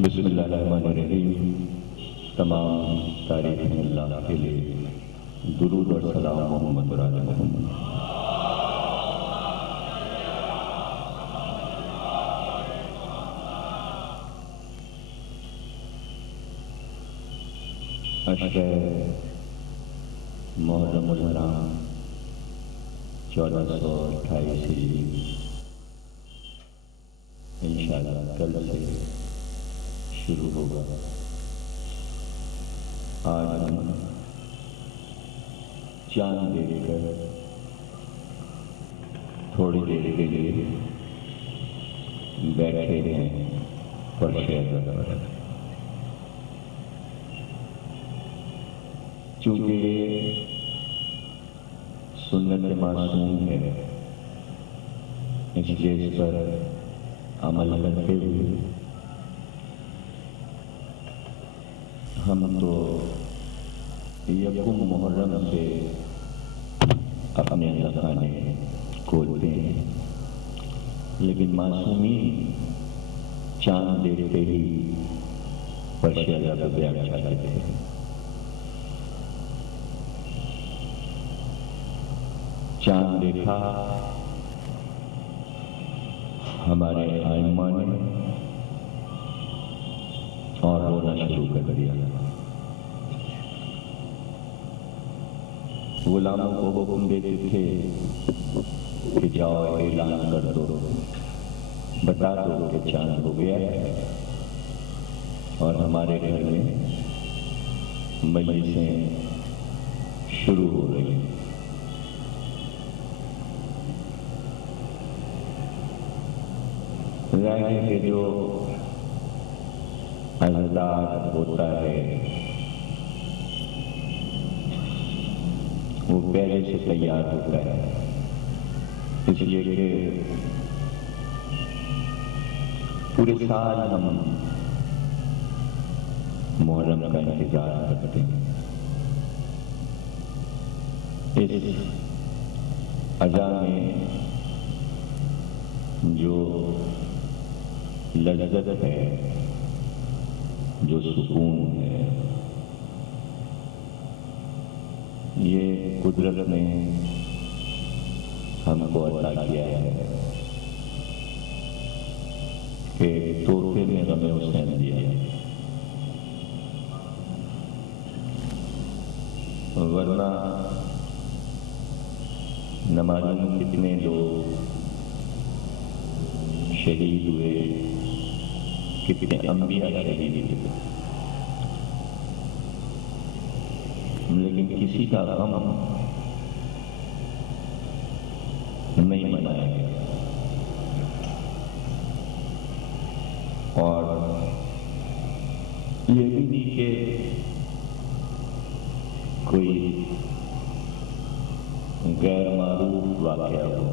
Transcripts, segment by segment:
بسم اللہ الرحمن الرحیم۔ تمام تعریفیں اللہ کے لیے، درود اور سلام محمد اور آل محمد۔ اشرِ محرم الحرام 1428 ہجری انشاءاللہ کل سے شروع ہوگا۔ آج ہم چاند دیکھ کر تھوڑی دیر کے لیے بیٹھے ہیں فرشِ ازل پر۔ چونکہ یہ سنت معصوم ہے، اس لیے اس پر عمل کرتے ہوئے ہم تو یکم محرم سے اپنے خانے کھولتے ہیں، لیکن معصومین چاند دیکھتے ہی فرشِ ازل پہ بیٹھ جاتے ہیں۔ چاند دیکھا ہمارے ائمہ نے اور رونا شروع کر دیا۔ غلاموں کو حکم دیتے تھے کہ جاؤ اعلان کر دو، بتا دو کہ چاند ہو گیا ہے، اور ہمارے گھر میں مجلسیں شروع ہو رہی ہیں۔ ظاہر ہے کہ جو عزادار ہوتا ہے وہ پہلے سے تیار ہوتا ہے، اس لیے کہ پورے سال ہم محرم کا انتظار کرتے ہیں۔ اس اذا میں جو لذت ہے، جو سکون ہے، یہ قدرت نے ہم کو عطا کیا ہے کہ تحفے میں غم حسین دیا ہے، ورنہ نہ معلوم کتنے لوگ شہید ہوئے، کتنے انبیاء شہید ہوئے، لیکن کسی کا غم نہیں منایا گیا۔ اور یہ بھی نہیں کہ کوئی غیر معروف واقعہ ہو،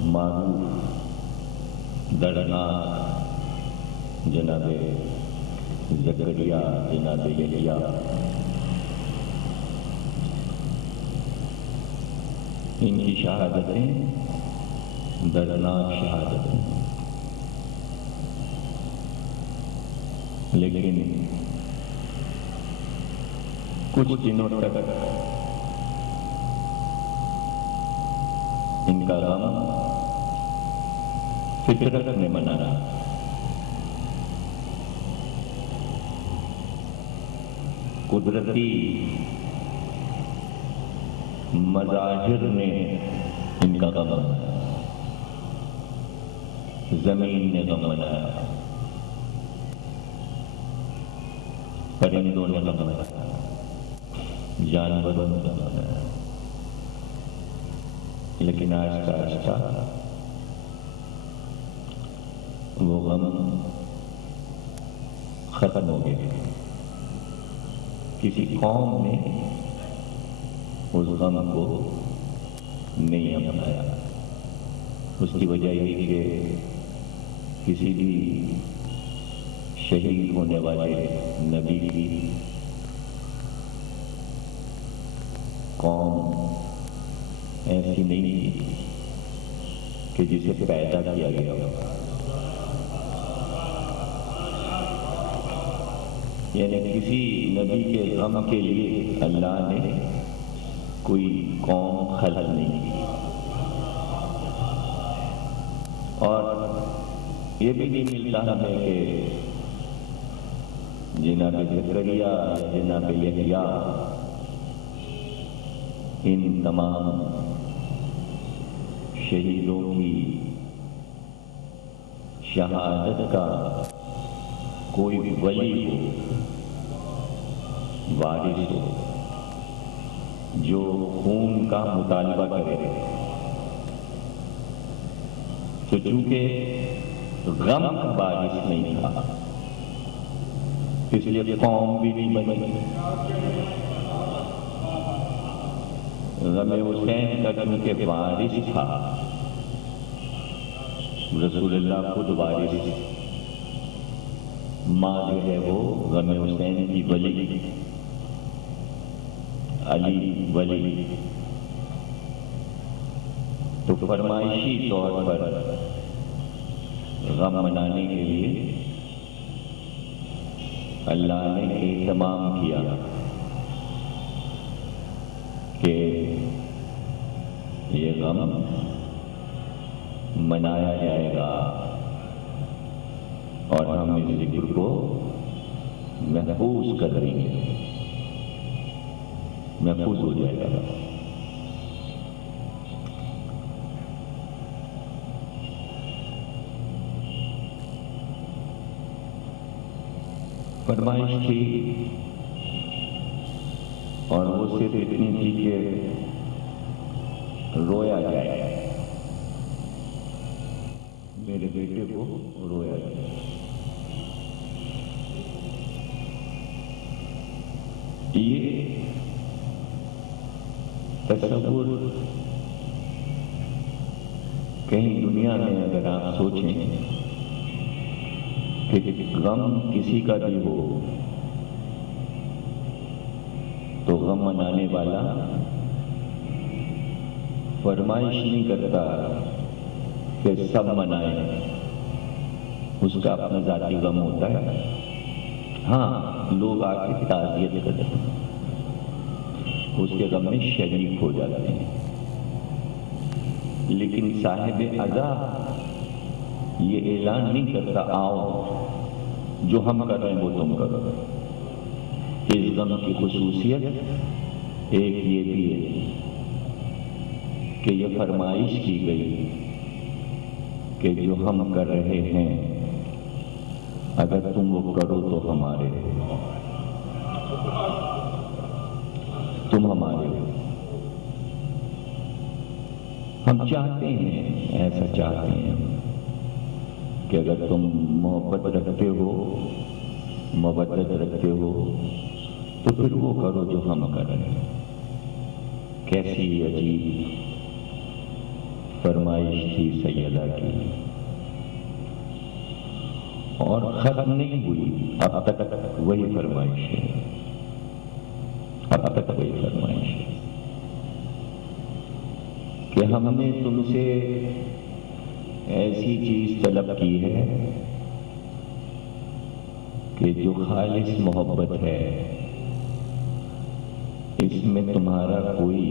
معروف دردناک، جناب زکریا، جناب یحییٰ، ان کی شہادتیں دردناک شہادتیں، لیکن کچھ دنوں تک ان کا غم فطرت نے منایا۔ قدرتی مظاہر نے ان کا غم منایا، زمین نے غم منایا، پرندوں نے غم منایا، جانوروں نے غم منایا، لیکن آہستہ آہستہ وہ غم ختم ہو گیا۔ کسی قوم نے اس غم کو نہیں اپنایا۔ اس کی وجہ یہ کہ کسی بھی شہید ہونے والے نبی کی قوم ایسی نہیں تھی کہ جسے پیدا کیا گیا ہو۔ یعنی کسی نبی کے غم کے لیے اللہ نے کوئی قوم خلق نہیں کی، اور یہ بھی نہیں ملتا ہمیں کہ جناب زکریا یا جناب یحییٰ ان تمام شہیدوں کی شہادت کا کوئی ولی ہو، وارث ہو، جو خون کا مطالبہ کرے۔ تو چونکہ غم کا بارش نہیں تھا، اس لیے قوم بھی نہیں بنی۔ غم حسین کا چونکہ وارث تھا، رسول اللہ خود وارث، ماں جو ہے وہ غم حسین کی ولی، علی ولی، تو فرمائشی طور پر غم منانے کے لیے اللہ نے اہتمام کیا کہ یہ غم منایا جائے گا اور ہم اس ذکر کو محفوظ کر دیں گے، محفوظ ہو جائے گا۔ فرمائش تھی اور وہ صرف اتنی تھی کہ رویا جائے، میرے بیٹے کو رویا جائے۔ یہ تصور کہیں دنیا میں اگر آپ سوچیں کہ غم کسی کا بھی ہو تو غم منانے والا فرمائش نہیں کرتا کہ سب منائیں، اس کا اپنا ذاتی غم ہوتا ہے۔ ہاں، لوگ آ کے تعزیت کرتے ہیں، اس کے غم میں شریک ہو جاتے ہیں، لیکن صاحب عزا یہ اعلان نہیں کرتا آؤ جو ہم کر رہے ہیں وہ تم کرو۔ اس غم کی خصوصیت ایک یہ بھی ہے کہ یہ فرمائش کی گئی کہ جو ہم کر رہے ہیں اگر تم وہ کرو تو ہمارے ہو، تم ہمارے ہو۔ ہم چاہتے ہیں، ایسا چاہتے ہیں کہ اگر تم محبت رکھتے ہو، مودت رکھتے ہو تو پھر وہ کرو جو ہم کر رہے ہیں۔ کیسی عجیب فرمائش تھی سیدہ کی، اور ختم نہیں ہوئی، اب تک وہی فرمائش ہے، اب تک وہی فرمائش ہے کہ ہم نے تم سے ایسی چیز طلب کی ہے کہ جو خالص محبت ہے، اس میں تمہارا کوئی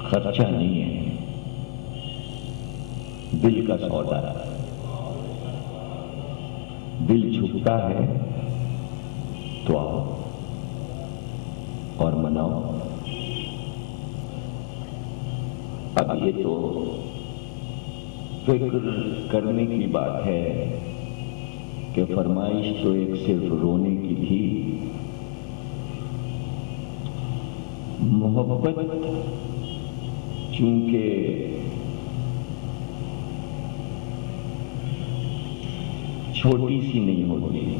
خرچہ نہیں ہے، دل کا سودا، دل جھکتا ہے تو آؤ اور مناؤ۔ اب یہ تو فکر کرنے کی بات ہے کہ فرمائش تو ایک صرف رونے کی تھی، محبت چونکہ چھوٹی سی نہیں ہوتی،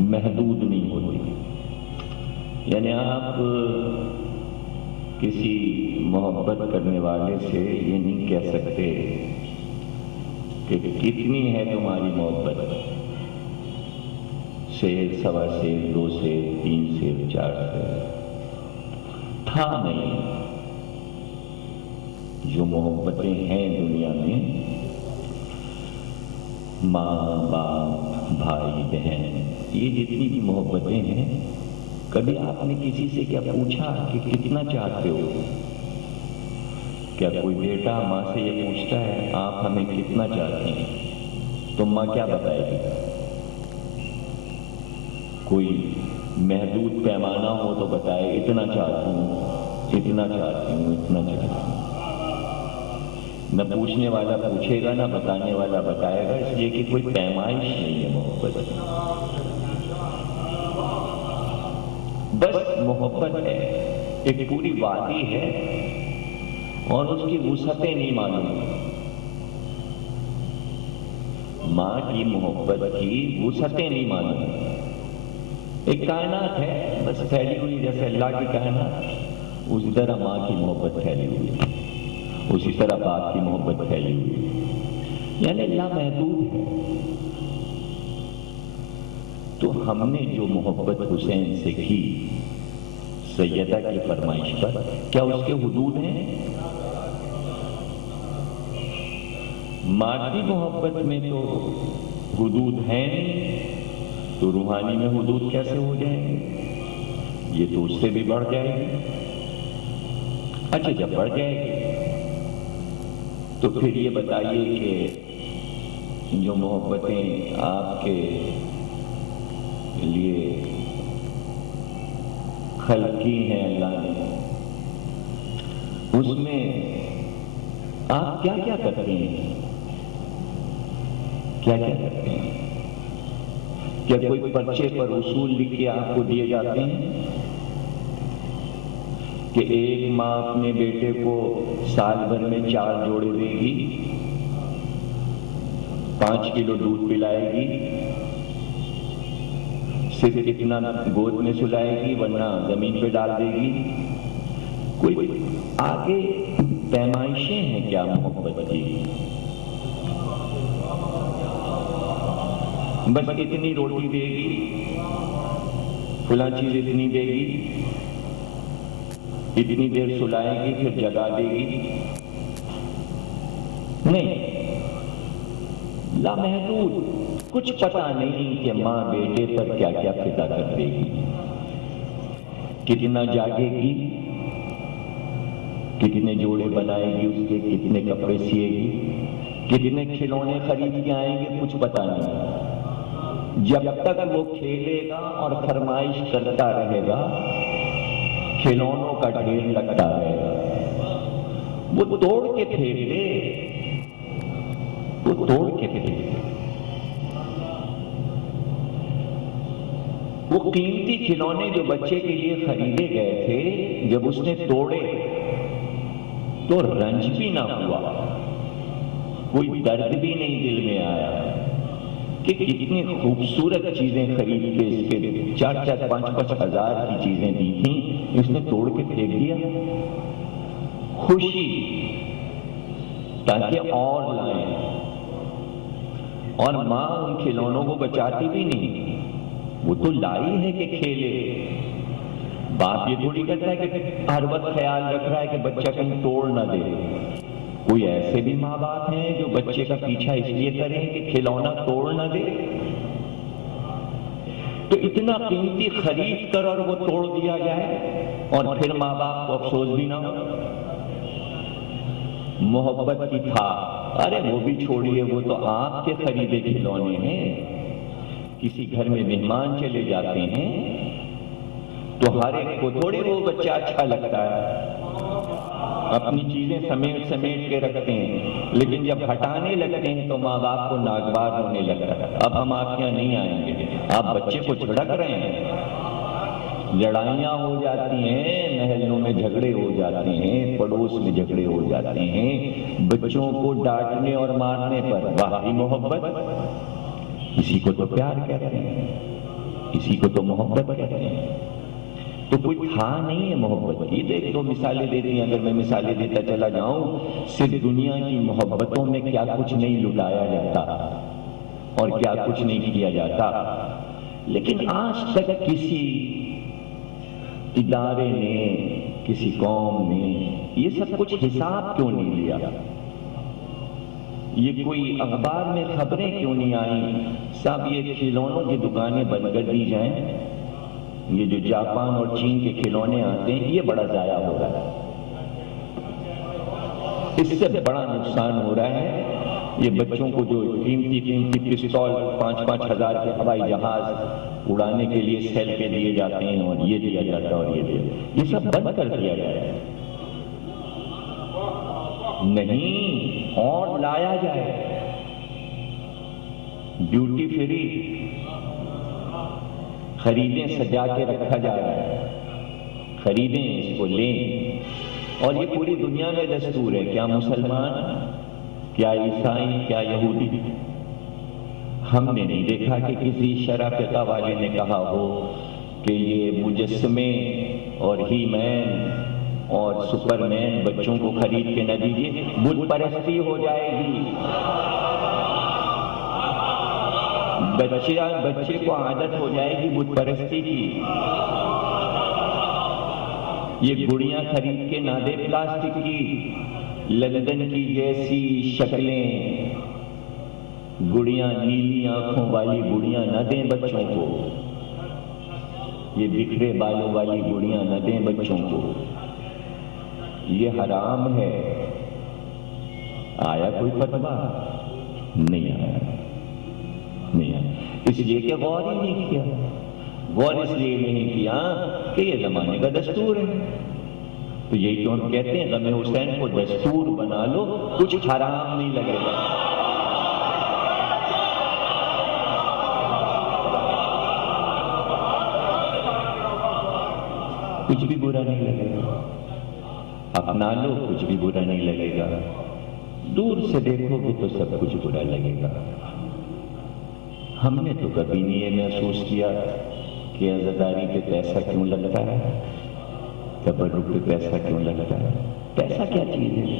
محدود نہیں ہوتی، یعنی آپ کسی محبت کرنے والے سے یہ نہیں کہہ سکتے کہ کتنی ہے تمہاری محبت، سیر، سوا سیر، 2 سیر، 3 سیر، 4 سیر، تھا نہیں۔ جو محبتیں ہیں دنیا میں، ماں باپ، بھائی بہن، یہ جتنی بھی محبتیں ہیں، کبھی آپ نے کسی سے کیا پوچھا کہ کتنا چاہتے ہو؟ کیا کوئی بیٹا ماں سے یہ پوچھتا ہے آپ ہمیں کتنا چاہتے ہیں؟ تو ماں کیا بتائے گی؟ کوئی محدود پیمانہ ہو تو بتائے اتنا چاہتی ہوں، اتنا چاہتی ہوں، اتنا چاہتی ہوں۔ نہ پوچھنے والا پوچھے گا، نہ بتانے والا بتائے گا، اس لیے کہ کوئی پیمائش نہیں ہے محبت۔ بس محبت ہے، ایک پوری وادی ہے اور اس کی وسعتیں نہیں معلوم۔ ماں کی محبت کی وسعتیں نہیں معلوم۔ ایک کائنات ہے بس پھیلی ہوئی، جیسے اللہ کی کائنات، اسی طرح ماں کی محبت پھیلی ہوئی، اسی طرح باپ کی محبت پھیلی ہوئی، یعنی اللہ محدود ہے۔ تو ہم نے جو محبت حسین سے کی سیدہ کی فرمائش پر، کیا اس کے حدود ہیں؟ مادی محبت میں تو حدود ہیں نہیں، تو روحانی میں حدود کیسے ہو جائیں گے؟ یہ تو اس سے بھی بڑھ جائے گی۔ اچھا جب بڑھ جائے گی تو پھر یہ بتائیے کہ جو محبتیں آپ کے لیے خلق کی ہیں اللہ نے، اس میں آپ کیا کیا کرتے ہیں؟ کیا کیا کرتے ہیں؟ کیا کوئی پرچے پر اصول لکھ کے آپ کو دیے جاتے ہیں کہ ایک ماں اپنے بیٹے کو سال بھر میں 4 جوڑے دے گی، 5 کلو دودھ پلائے گی، صرف اتنا گود میں سلائے گی ورنہ زمین پہ ڈال دے گی؟ کوئی آگے پیمائشیں ہیں کیا محبت کی؟ بس اتنی روٹی دے گی، فلاں چیز اتنی دے گی، اتنی دیر سلائے گی پھر جگا دے گی؟ نہیں، لامحدود، کچھ پتہ نہیں کہ ماں بیٹے پر کیا کیا فدا کر دے گی، کتنا جاگے گی، کتنے جوڑے بنائے گی، اس کے کتنے کپڑے سیے گی، کتنے کھلونے خرید کے آئیں گے، کچھ پتہ نہیں۔ جب تک وہ کھیلے گا اور فرمائش کرتا رہے گا، کھلونوں کا ڈھیر لگتا رہے گا، وہ توڑ کے پھینک دے، وہ توڑ کے پھینک دے۔ وہ قیمتی کھلونے جو بچے کے لیے خریدے گئے تھے، جب اس نے توڑے تو رنج بھی نہ ہوا، کوئی درد بھی نہیں دل میں آیا کہ کتنی خوبصورت چیزیں خرید کے اس کے 4-4 5-5 ہزار کی چیزیں دی تھیں، اس نے توڑ کے پھینک دیا۔ خوشی تاکہ اور لائیں، اور ماں ان کھلونوں کو بچاتی بھی نہیں، وہ تو لائی ہے کہ کھیلے۔ باپ یہ تھوڑی کہتا ہے کہ ہر وقت خیال رکھ رہا ہے کہ بچہ کہیں توڑ نہ دے۔ کوئی ایسے بھی ماں باپ ہیں جو بچے کا پیچھا اس لیے کریں کہ کھلونا توڑ نہ دے؟ تو اتنا قیمتی خرید کر اور وہ توڑ دیا جائے اور پھر ماں باپ کو افسوس بھی نہ ہو؟ محبت کی تھا، ارے وہ بھی چھوڑیے، وہ تو آپ کے خریدے کھلونے ہیں۔ کسی گھر میں مہمان چلے جاتے ہیں تو ہر ایک کو تھوڑی وہ بچہ اچھا لگتا ہے، اپنی چیزیں سمیٹ سمیٹ کے رکھتے ہیں، لیکن جب ہٹانے لگتے ہیں تو ماں باپ کو ناگوار ہونے لگتا ہے، اب ہم آپ یہاں نہیں آئیں گے، آپ بچے کو جھڑک رہے ہیں۔ لڑائیاں ہو جاتی ہیں، محلوں میں جھگڑے ہو جاتے ہیں، پڑوس میں جھگڑے ہو جاتے ہیں، بچوں کو ڈانٹنے اور مارنے پر۔ واقعی محبت، اسی کو تو پیار کہتے ہیں، اسی کو تو محبت کہتے ہیں۔ تو کوئی تھا نہیں ہے محبت کی۔ دیکھ دو مثالیں دیتی ہیں، اگر میں مثالیں دیتا چلا جاؤں، صرف دنیا کی محبتوں میں کیا کچھ نہیں لٹایا جاتا اور کیا کچھ نہیں کیا جاتا، لیکن آج تک کسی ادارے نے، کسی قوم نے یہ سب کچھ حساب کیوں نہیں لیا؟ یہ کوئی اخبار میں خبریں کیوں نہیں آئیں صاحب یہ کھلونوں کی دکانیں بند کر دی جائیں، یہ جو جاپان اور چین کے کھلونے آتے ہیں یہ بڑا ضائع ہو رہا ہے، اس سے بڑا نقصان ہو رہا ہے۔ یہ بچوں کو جو قیمتی پستول 5-5 ہزار کے ہوائی جہاز اڑانے کے لیے سیل پہ دیے جاتے ہیں اور یہ دیا جاتا ہے اور یہ سب بند کر دیا جائے، نہیں اور لایا جائے، ڈیوٹی فری خریدیں، سجا کے رکھا جا رہا ہے، خریدیں اس کو لیں، اور یہ پوری دنیا میں دستور ہے۔ کیا مسلمان، کیا عیسائی، کیا یہودی، ہم نے نہیں دیکھا کہ کسی شرع فقہ والے نے کہا ہو کہ یہ مجسمے اور ہی مین اور سپر مین بچوں کو خرید کے نہ دیجیے، بت پرستی ہو جائے گی، بچے کو عادت ہو جائے گی بت پرستی کی۔ یہ گڑیاں خرید کے نہ دے پلاسٹک کی، لندن کی جیسی شکلیں گڑیاں، نیلی آنکھوں والی گڑیاں نہ دیں بچوں کو، یہ بکھرے بالوں والی گڑیاں نہ دیں بچوں کو، یہ حرام ہے۔ آیا کوئی فتویٰ؟ نہیں آیا، نہیں آیا، اس لیے کہ غور ہی نہیں کیا۔ غور اس لیے نہیں کیا کہ یہ زمانے کا دستور ہے، تو یہی تو ہم کہتے ہیں غم حسین کو دستور بنا لو، کچھ حرام نہیں لگے گا۔ کچھ بھی برا نہیں لگے گا، اپنا لو، کچھ بھی برا نہیں لگے گا، دور سے دیکھو گے تو سب کچھ برا لگے گا۔ ہم نے تو کبھی نہیں یہ محسوس کیا کہ عزاداری پہ پیسہ کیوں لگتا ہے، تبرک پہ پیسہ کیوں لگتا ہے۔ پیسہ کیا چیز ہے؟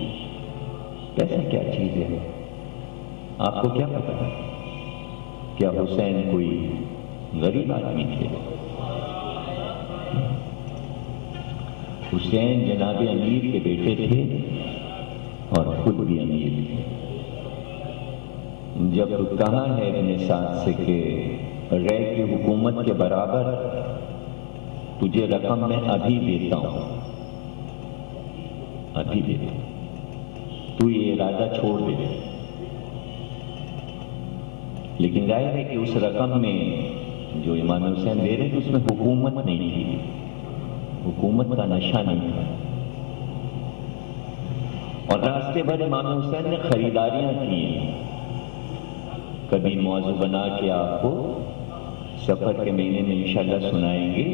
پیسہ کیا چیز ہے؟ آپ کو کیا پتا ہے؟ کیا حسین کوئی غریب آدمی تھے؟ حسین جناب امیر کے بیٹے تھے اور خود بھی امیر تھے۔ جب کہا ہے ابن سعد سے کہ رے کی حکومت کے برابر تجھے رقم میں ابھی دیتا ہوں، ابھی دیتا ہوں، تو یہ ارادہ چھوڑ دے، لیکن ظاہر ہے کہ اس رقم میں جو امام حسین دے رہے تھے اس میں حکومت نہیں تھی، حکومت کا نشہ نہیں تھا، اور راستے بھر امام حسین نے خریداریاں کی ہیں۔ کبھی موضوع بنا کے آپ کو سفر کے مہینے میں انشاءاللہ سنائیں گے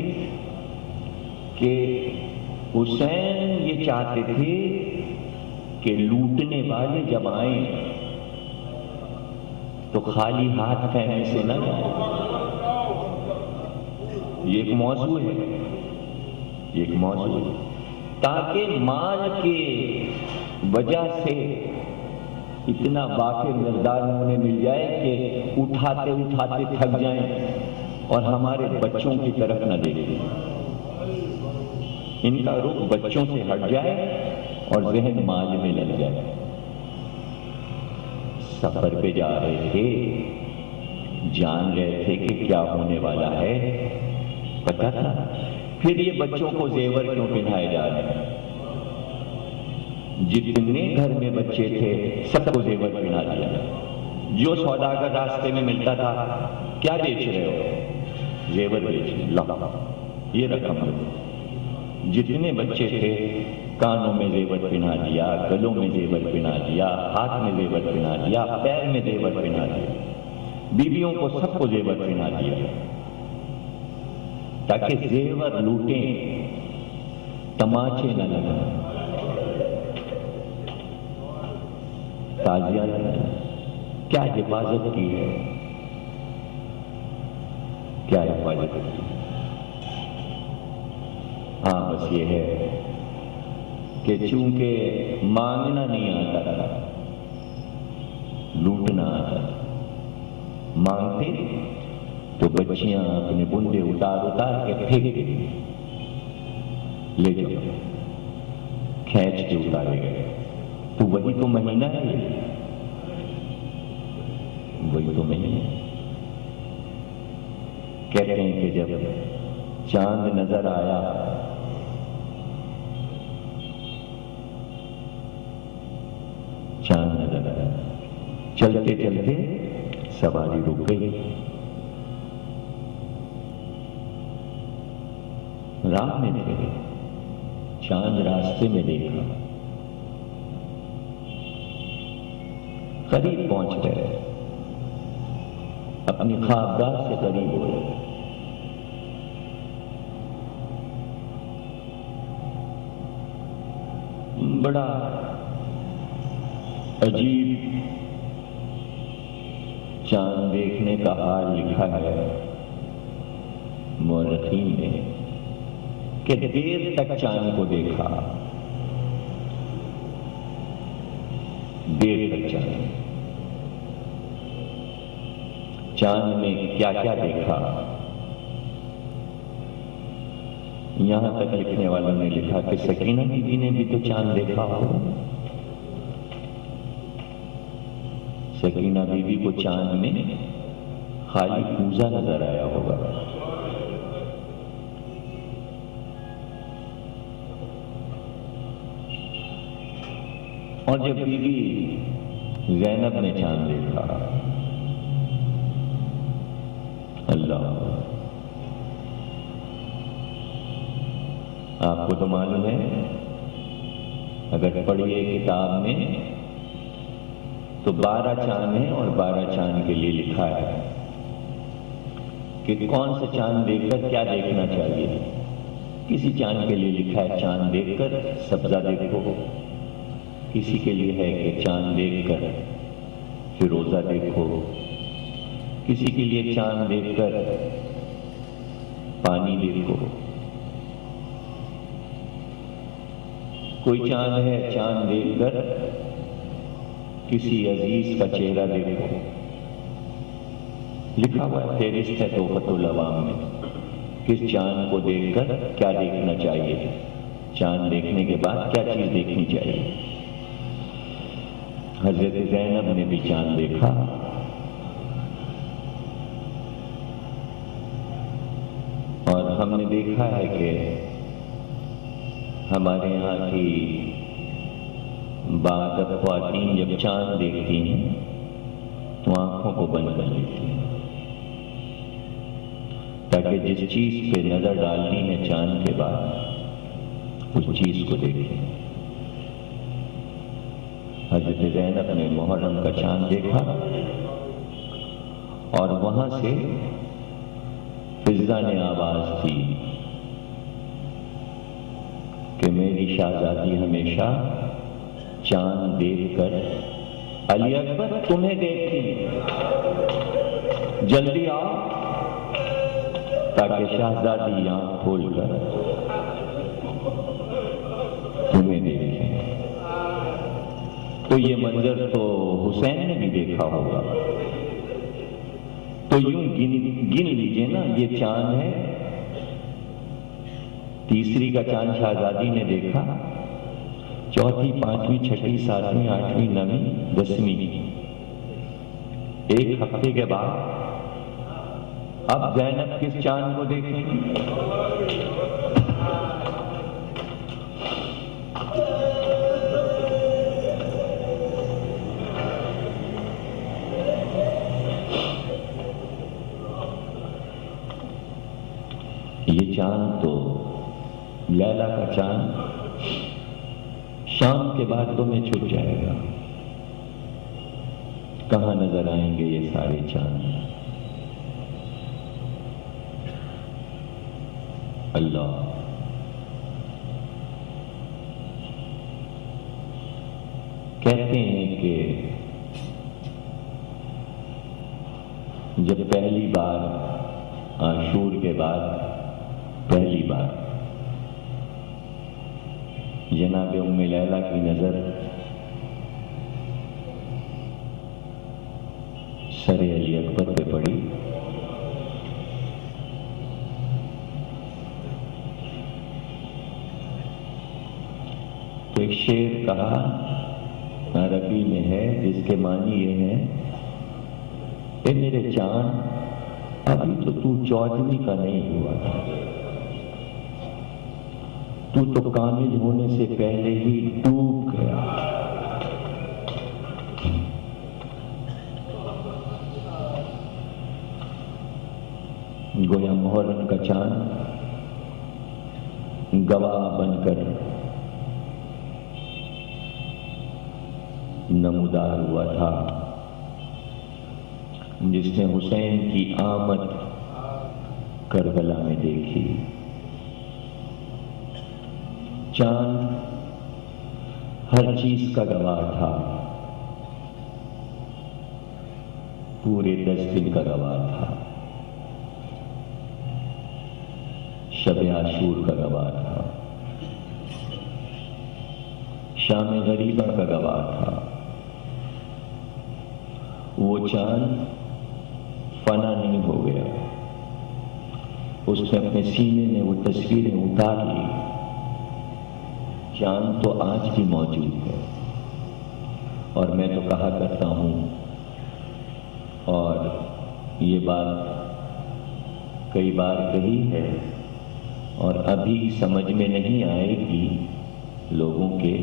کہ حسین یہ چاہتے تھے کہ لوٹنے والے جب آئیں تو خالی ہاتھ خیمے سے نہ جائیں۔ یہ ایک موضوع ہے، یہ ایک موضوع ہے، تاکہ مال کے وجہ سے اتنا واقع مقدار انہیں مل جائے کہ اٹھاتے اٹھاتے تھک جائیں اور ہمارے بچوں کی طرف نہ دیکھیں، ان کا رخ بچوں سے ہٹ جائے اور ذہن مال میں لگ جائے۔ سفر پہ جا رہے تھے، جان رہے تھے کہ کیا ہونے والا ہے، پتہ تھا، پھر یہ بچوں کو زیور کیوں پہنائے جا رہے ہیں؟ جتنے گھر میں بچے تھے سب کو زیور پہنا دیا، جو سوداگر راستے میں ملتا تھا، کیا بیچ رہے ہو؟ زیور بیچ رہے، لا یہ رقم لو۔ جتنے بچے تھے کانوں میں زیور پہنا دیا، گلوں میں زیور پہنا دیا، ہاتھ میں زیور پہنا دیا، پیر میں زیور پہنا دیا، بیویوں کو سب کو زیور پہنا دیا، تاکہ زیور لوٹیں، تماچے نہ لگائیں، تازیہ نہ لگائیں۔ کیا حفاظت کی ہے، کیا حفاظت کی؟ ہاں بس یہ ہے کہ چونکہ مانگنا نہیں آتا تھا، لوٹنا آتا تھا، مانگتے تو بچیاں اپنے بندے اتار اتار کے پھینک کے لے جاؤ، کھینچ کے اتارے گئے۔ تو وہی تو مہینہ ہے، وہی تو میں ہوں۔ کہتے ہیں کہ جب چاند نظر آیا چاند نظر آیا، چلتے چلتے سواری رک گئی، راہ میں تھے، چاند راستے میں دیکھا، قریب پہنچ گئے، اپنی خوابگاہ سے قریب ہوئے، بڑا عجیب چاند دیکھنے کا حال لکھا ہے مورخین نے کہ دیر تک چاند کو دیکھا، دیر تک چاند میں کیا کیا دیکھا، یہاں تک لکھنے والوں نے لکھا کہ سکینہ بی بی نے بھی تو چاند دیکھا ہوگا، سکینہ بی بی کو چاند میں خالی کوزہ نظر آیا ہوگا، اور جب بی بی زینب نے چاند دیکھا، اللہ، آپ کو تو معلوم ہے، اگر پڑھیے کتاب میں تو 12 چاند ہیں اور 12 چاند کے لیے لکھا ہے کہ کون سا چاند دیکھ کر کیا دیکھنا چاہیے۔ کسی چاند کے لیے لکھا ہے چاند دیکھ کر سبزہ دیکھو، کسی کے لیے ہے کہ چاند دیکھ کر فیروزہ دیکھو، کسی کے لیے چاند دیکھ کر پانی دیکھو، کوئی چاند ہے چاند دیکھ کر کسی عزیز کا چہرہ دیکھو، لکھا ہوا ہے فہرست ہے تحفۃ العوام میں، کس چاند کو دیکھ کر کیا دیکھنا چاہیے، چاند دیکھنے کے بعد کیا چیز دیکھنی چاہیے۔ حضرت زینب نے بھی چاند دیکھا، اور ہم نے دیکھا ہے کہ ہمارے یہاں کی بعض خواتین جب چاند دیکھتی ہیں تو آنکھوں کو بند کر لیتی ہیں تاکہ جس چیز پہ نظر ڈالنی ہے چاند کے بعد اس چیز کو دیکھیں۔ حضرت زینب نے محرم کا چاند دیکھا اور وہاں سے فضہ نے آواز دی کہ میری شہزادی ہمیشہ چاند دیکھ کر علی اکبر تمہیں دیکھتی، جلدی آؤ تاکہ شہزادی آنکھ کھول کر تمہیں دیکھیں۔ تو یہ منظر تو حسین نے بھی دیکھا ہوگا، تو یوں گن لیجئے نا، یہ چاند ہے، تیسری کا چاند شہزادی نے دیکھا، چوتھی، پانچویں، چھٹی، ساتویں، آٹھویں، نویں، 10ویں، ایک ہفتے کے بعد اب زینب کس چاند کو دیکھیں؟ یہ چاند تو لیلا کا چاند شام کے بعد تو میں چھپ جائے گا، کہاں نظر آئیں گے یہ سارے چاند؟ اللہ، کہتے ہیں کہ جب پہلی بار عاشور کے بعد پہلی بار جناب ام لیلہ کی نظر سر علی اکبر پہ پڑی تو ایک شعر کہا عربی میں ہے جس کے معنی یہ ہے اے میرے جان، ابھی تو 14ویں کا نہیں ہوا تھا، تو کامل ہونے سے پہلے ہی ڈوب گیا۔ گویا محرم کا چاند گواہ بن کر نمودار ہوا تھا، جس نے حسین کی آمد کربلا میں دیکھی۔ چاند ہر چیز کا گواہ تھا، پورے 10 دن کا گواہ تھا، شب عاشور کا گواہ تھا، شام غریبہ کا گواہ تھا۔ وہ چاند فنا نہیں ہو گیا، اس نے اپنے سینے میں وہ تصویریں اتار لی۔ چاند تو آج بھی موجود ہے، اور میں تو کہا کرتا ہوں، اور یہ بات کئی بار کہی ہے اور ابھی سمجھ میں نہیں آئے گی لوگوں کے،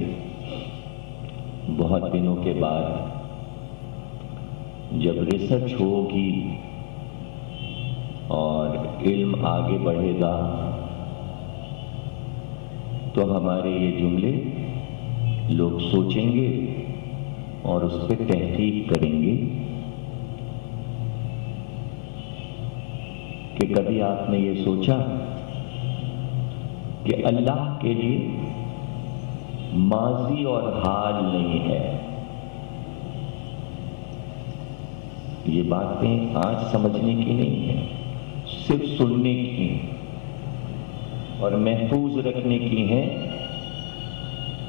بہت دنوں کے بعد جب ریسرچ ہوگی اور علم آگے بڑھے گا تو ہمارے یہ جملے لوگ سوچیں گے اور اس پہ تحقیق کریں گے کہ کبھی آپ نے یہ سوچا کہ اللہ کے لیے ماضی اور حال نہیں ہے؟ یہ باتیں آج سمجھنے کی نہیں ہیں، صرف سننے کی اور محفوظ رکھنے کی ہیں،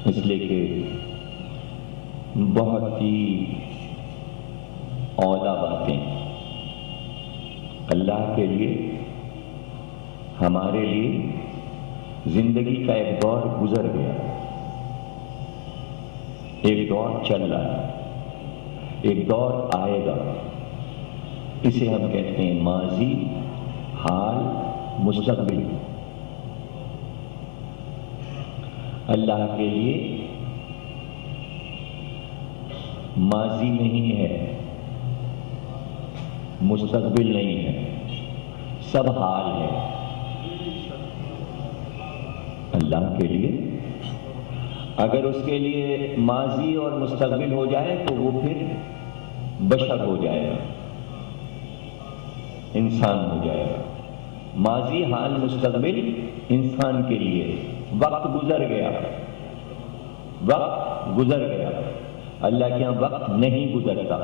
اس لیے کہ بہت ہی اولا باتیں اللہ کے لیے، ہمارے لیے زندگی کا ایک دور گزر گیا، ایک دور چل رہا ہے، ایک دور آئے گا، اسے ہم کہتے ہیں ماضی، حال، مستقبل۔ اللہ کے لیے ماضی نہیں ہے، مستقبل نہیں ہے، سب حال ہے۔ اللہ کے لیے اگر اس کے لیے ماضی اور مستقبل ہو جائے تو وہ پھر بشر ہو جائے گا، انسان ہو جائے گا۔ ماضی، حال، مستقبل انسان کے لیے۔ وقت گزر گیا، وقت گزر گیا، اللہ کے یہاں وقت نہیں گزرتا۔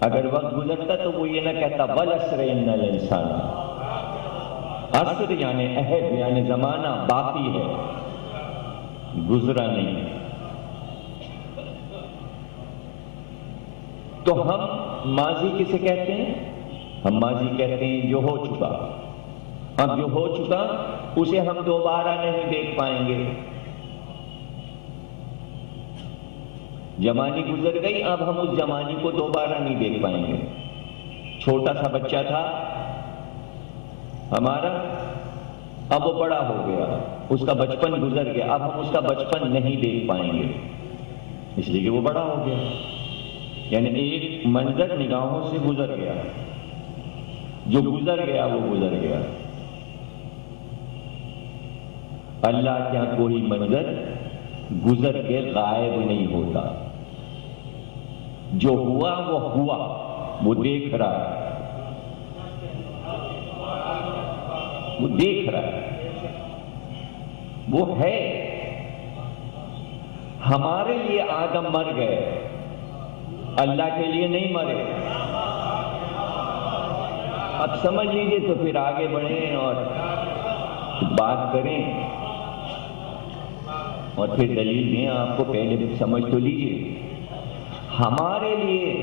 اگر وقت گزرتا تو وہ یہ نہ کہتا وَالْعَصْرِ إِنَّ الْإِنسَانَ، عصر یعنی عہد یعنی زمانہ باقی ہے، گزرا نہیں۔ تو ہم ماضی کسے کہتے ہیں؟ ہم ماضی کہتے ہیں جو ہو چکا۔ اب جو ہو چکا اسے ہم دوبارہ نہیں دیکھ پائیں گے۔ زمانی گزر گئی، اب ہم اس زمانی کو دوبارہ نہیں دیکھ پائیں گے۔ چھوٹا سا بچہ تھا ہمارا، اب وہ بڑا ہو گیا، اس کا بچپن گزر گیا، اب ہم اس کا بچپن نہیں دیکھ پائیں گے، اس لیے کہ وہ بڑا ہو گیا۔ یعنی ایک منظر نگاہوں سے گزر گیا، جو گزر گیا وہ گزر گیا۔ اللہ کے یہاں کوئی منظر گزر کے غائب نہیں ہوتا، جو ہوا وہ ہوا، وہ دیکھ رہا ہے، وہ دیکھ رہا ہے، وہ ہے۔ ہمارے لیے آدم مر گئے، اللہ کے لیے نہیں مرے۔ اب سمجھ لیجیے تو پھر آگے بڑھیں اور بات کریں اور پھر دلیل دیں آپ کو، پہلے سمجھ تو لیجیے۔ ہمارے لیے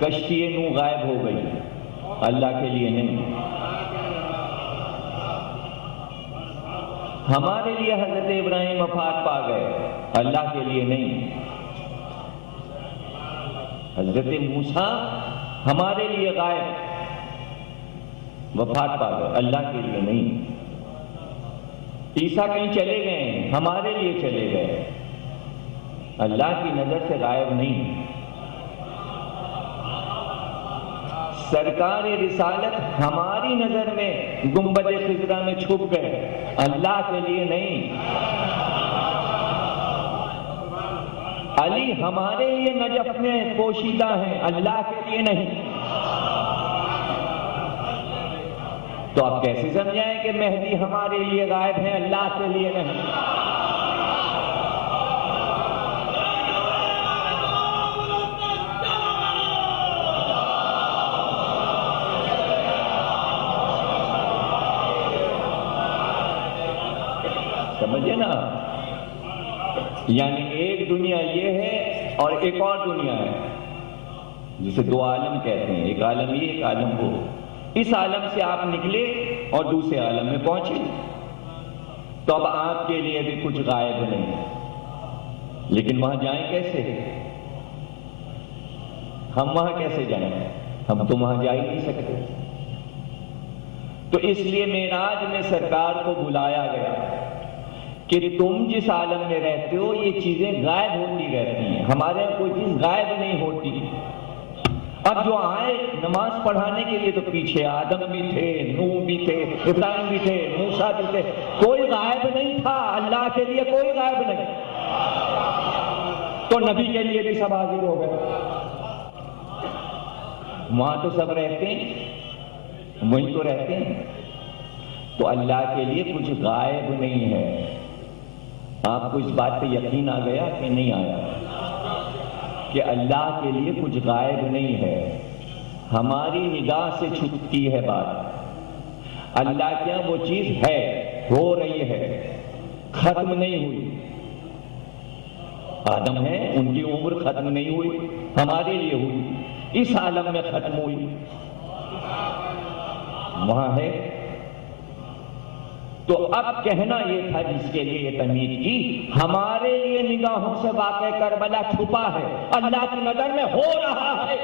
کشتی نوح غائب ہو گئی، اللہ کے لیے نہیں۔ ہمارے لیے حضرت ابراہیم وفات پا گئے، اللہ کے لیے نہیں۔ حضرت موسیٰ ہمارے لیے غائب، وفات پا گئے، اللہ کے لیے نہیں۔ عیسیٰ کہیں چلے گئے، ہمارے لیے چلے گئے، اللہ کی نظر سے غائب نہیں۔ سرکار رسالت ہماری نظر میں گنبد خضرا میں چھپ گئے، اللہ کے لیے نہیں۔ علی ہمارے لیے نجف میں پوشیدہ ہیں، اللہ کے لیے نہیں۔ تو آپ کیسے سمجھائیں کہ مہدی ہمارے لیے غائب ہیں، اللہ کے لیے نہیں؟ سمجھے نا؟ یعنی ایک دنیا یہ ہے اور ایک اور دنیا ہے، جسے دو عالم کہتے ہیں، ایک عالم یہ، ایک عالم وہ۔ اس عالم سے آپ نکلے اور دوسرے عالم میں پہنچے، تو اب آپ کے لیے بھی کچھ غائب نہیں، لیکن وہاں جائیں کیسے؟ ہم وہاں کیسے جائیں؟ ہم تو وہاں جا ہی نہیں سکتے۔ تو اس لیے معراج میں سرکار کو بلایا گیا کہ تم جس عالم میں رہتے ہو یہ چیزیں غائب ہوتی رہتی ہیں، ہمارے یہاں کوئی چیز غائب نہیں ہوتی۔ اب جو آئے نماز پڑھانے کے لیے تو پیچھے آدم بھی تھے، نوح بھی تھے، ابراہیم بھی تھے، موسیٰ بھی تھے، کوئی غائب نہیں تھا، اللہ کے لیے کوئی غائب نہیں۔ تو نبی کے لیے بھی سب حاضر ہو گئے، وہاں تو سب رہتے ہیں، وہیں تو رہتے ہیں۔ تو اللہ کے لیے کچھ غائب نہیں ہے۔ آپ کو اس بات پہ یقین آ گیا کہ نہیں آیا کہ اللہ کے لیے کچھ غائب نہیں ہے؟ ہماری نگاہ سے چھپتی ہے بات، اللہ کیا وہ چیز ہے، ہو رہی ہے، ختم نہیں ہوئی۔ آدم ہے، ان کی عمر ختم نہیں ہوئی، ہمارے لیے ہوئی، اس عالم میں ختم ہوئی، وہاں ہے۔ تو اب کہنا یہ تھا جس کے لیے یہ تمہید کی، ہمارے لیے نگاہوں سے واقع کربلا چھپا ہے، اللہ کی نظر میں ہو رہا ہے،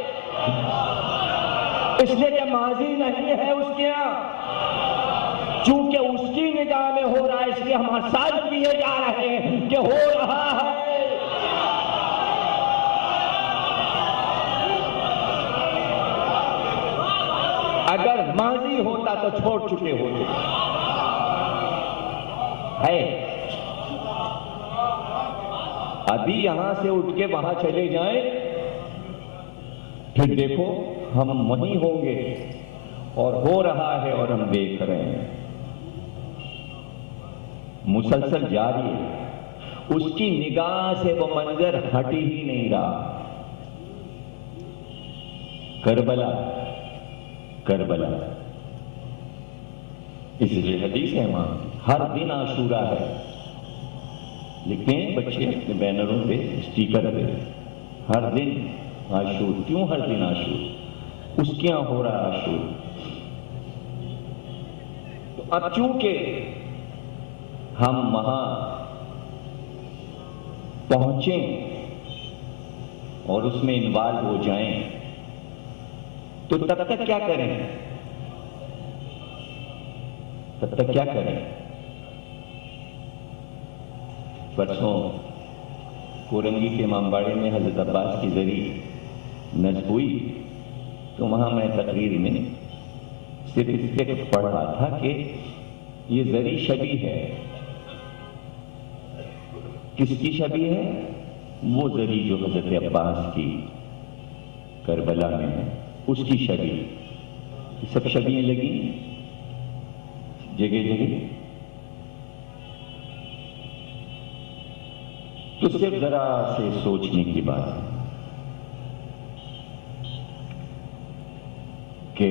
اس لیے کہ ماضی نہیں ہے اس کے یہاں، چونکہ اس کی نگاہ میں ہو رہا ہے اس لیے ہم ثابت کیے جا رہے ہیں کہ ہو رہا ہے۔ اگر ماضی ہوتا تو چھوڑ چکے ہوتے ہے۔ ابھی یہاں سے اٹھ کے وہاں چلے جائیں، پھر دیکھو ہم وہیں ہوں گے، اور ہو رہا ہے اور ہم دیکھ رہے ہیں، مسلسل جاری ہے۔ اس کی نگاہ سے وہ منظر ہٹ ہی نہیں رہا۔ کربلا کربلا، اس لیے حدیث ہے وہاں ہر دن عاشورہ ہے، لکھتے ہیں بچے اپنے بینروں پہ، اسٹیکر پہ، ہر دن عاشور۔ کیوں ہر دن عاشور؟ اس کے یہاں ہو رہا عاشور۔ تو اب چونکہ ہم وہاں پہنچیں اور اس میں انوالو ہو جائیں تو تب تک کیا کریں؟ تب تک کیا کریں؟ پرسوں کورنگی کے امام باڑے میں حضرت عباس کی زری نصب ہوئی، تو وہاں میں تقریر میں صرف اس پہ پڑھ رہا تھا کہ یہ زری شبیہ ہے۔ کس کی شبیہ ہے؟ وہ زری جو حضرت عباس کی کربلا میں ہے، اس کی شبیہ۔ سب شبیہیں لگی جگہ جگہ، تو صرف ذرا سے سوچنے کی بات ہے کہ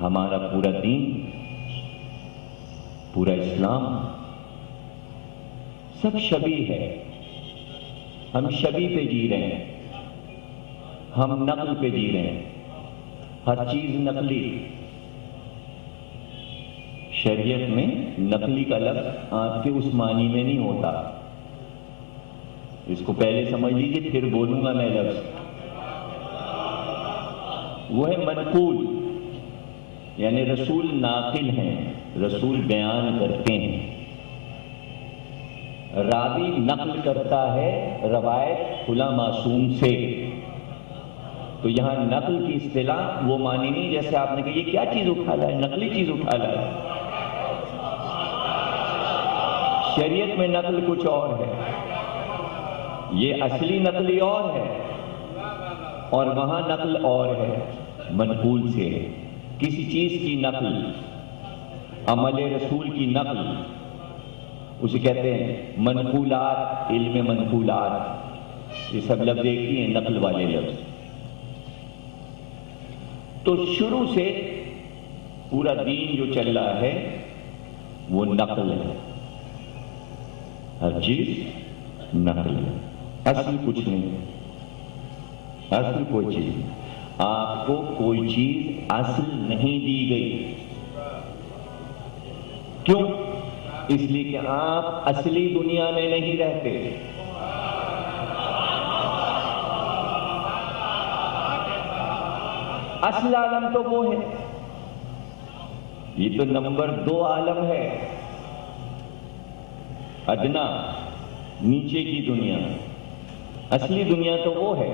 ہمارا پورا دین، پورا اسلام سب شبیہ ہے۔ ہم شبیہ پہ جی رہے ہیں، ہم نقل پہ جی رہے ہیں، ہر چیز نقلی۔ شریعت میں نقلی کا لفظ آپ کے اس معنی میں نہیں ہوتا، اس کو پہلے سمجھ لیجیے پھر بولوں گا میں لفظ۔ وہ ہے منقول، یعنی رسول ناقل ہیں، رسول بیان کرتے ہیں، راوی نقل کرتا ہے روایت فلاں معصوم سے۔ تو یہاں نقل کی اصطلاح وہ معنی نہیں جیسے آپ نے کہا یہ کیا چیز اٹھا لا ہے، نقلی چیز اٹھا لا ہے۔ شریعت میں نقل کچھ اور ہے، یہ اصلی نقلی اور ہے اور وہاں نقل اور ہے، منقول سے ہے۔ کسی چیز کی نقل، عمل رسول کی نقل، اسے کہتے ہیں منقولات، علم منقولات، یہ سب لفظ ایک ہی ہیں، نقل والے لفظ۔ تو شروع سے پورا دین جو چل رہا ہے وہ نقل ہے، ہر چیز نقل ہے، اصل کچھ نہیں، اصل کوئی چیز نہیں۔ آپ کو کوئی چیز اصل نہیں دی گئی، کیوں؟ اس لیے کہ آپ اصلی دنیا میں نہیں رہتے۔ اصل عالم تو وہ ہے، یہ تو نمبر 2 عالم ہے، ادنا نیچے کی دنیا۔ اصلی دنیا تو وہ ہے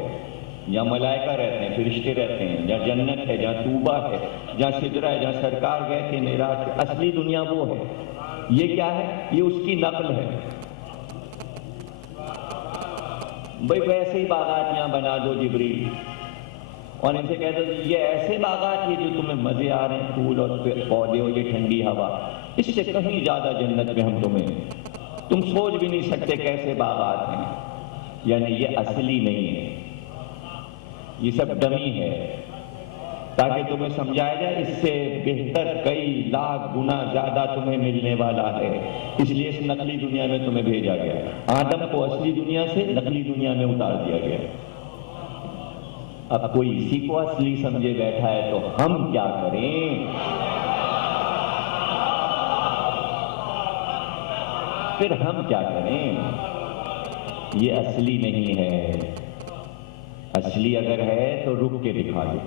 جہاں ملائکہ رہتے ہیں، فرشتے رہتے ہیں، جہاں جنت ہے، جہاں طوبہ ہے، جہاں سدرہ ہے، جہاں سرکار گئے تھے معراج پہ۔ اصلی دنیا وہ ہے۔ یہ کیا ہے؟ یہ اس کی نقل ہے۔ بھئی ویسے ہی باغات یہاں بنا دو جبریل، اور ان سے کہہ دو یہ ایسے باغات یہ جو تمہیں مزے آ رہے ہیں، پھول اور پودے اور یہ ٹھنڈی ہوا، اس سے کہیں زیادہ جنت میں ہم تمہیں، تم سوچ بھی نہیں سکتے کیسے باغات ہیں۔ یعنی یہ اصلی نہیں ہے، یہ سب ڈمی ہے، تاکہ تمہیں سمجھایا جائے اس سے بہتر کئی لاکھ گنا زیادہ تمہیں ملنے والا ہے، اس لیے اس نقلی دنیا میں تمہیں بھیجا گیا۔ آدم کو اصلی دنیا سے نقلی دنیا میں اتار دیا گیا۔ اب کوئی اسی کو اصلی سمجھے بیٹھا ہے تو ہم کیا کریں؟ پھر ہم کیا کریں؟ یہ اصلی نہیں ہے، اصلی اگر ہے تو رک کے دکھا دو۔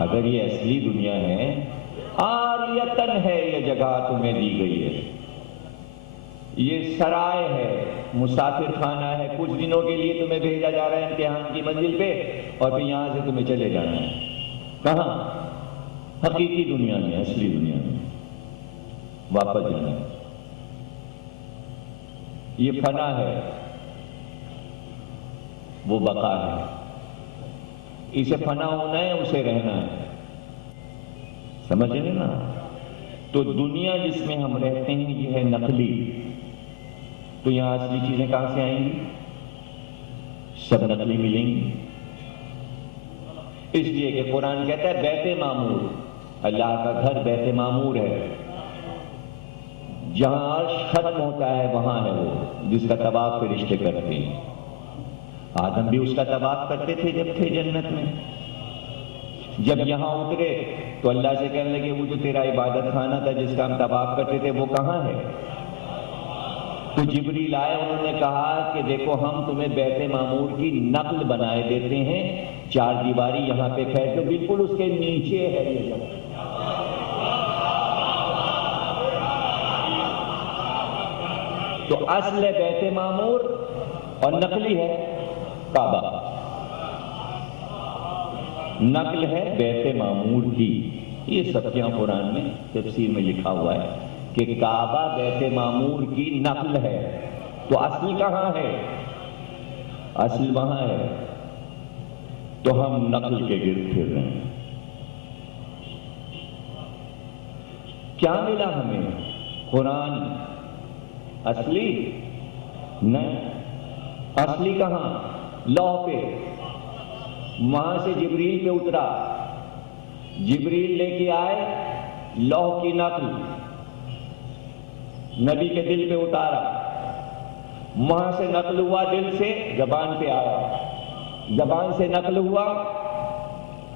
اگر یہ اصلی دنیا ہے، عاریتن ہے، یہ جگہ تمہیں دی گئی ہے، یہ سرائے ہے، مسافر خانہ ہے، کچھ دنوں کے لیے تمہیں بھیجا جا رہا ہے امتحان کی منزل پہ، اور پھر یہاں سے تمہیں چلے جانا ہے۔ کہاں؟ حقیقی دنیا میں، اصلی دنیا میں واپس جانا ہے۔ یہ فنا ہے، وہ بقا ہے۔ اسے فنا ہونا ہے، اسے رہنا ہے، سمجھ رہے نا؟ تو دنیا جس میں ہم رہتے ہیں یہ ہے نقلی، تو یہاں اصلی چیزیں کہاں سے آئیں گی؟ سب نقلی ملیں گی۔ اس لیے کہ قرآن کہتا ہے بیت معمور، اللہ کا گھر بیت معمور ہے، جہاں عرش ختم ہوتا ہے وہاں ہے وہ، جس کا طواف فرشتے کرتے ہیں۔ آدم بھی اس کا طواف کرتے تھے جب تھے جنت میں۔ جب یہاں اترے تو اللہ سے کہنے لگے وہ جو تیرا عبادت خانہ تھا جس کا ہم طواف کرتے تھے وہ کہاں ہے؟ تو جبریل آئے، انہوں نے کہا کہ دیکھو ہم تمہیں بیت معمور کی نقل بنائے دیتے ہیں، 4 دیواری یہاں پہ پھیل دو، بالکل اس کے نیچے ہے یہ جگہ۔ تو اصل ہے بیت معمور اور نقلی ہے کعبہ۔ نقل ہے بیت معمور کی، یہ سب یہاں قرآن میں تفسیر میں لکھا ہوا ہے کہ کعبہ بیت معمور کی نقل ہے۔ تو اصل کہاں ہے؟ اصل وہاں ہے، تو ہم نقل کے گرد پھر رہے ہیں۔ کیا ملا ہمیں؟ قرآن اصلی نہیں، اصلی کہاں؟ لوح پہ، وہاں سے جبریل پہ اترا، جبریل لے کے آئے لوح کی نقل، نبی کے دل پہ اتارا، وہاں سے نقل ہوا دل سے زبان پہ آیا، زبان سے نقل ہوا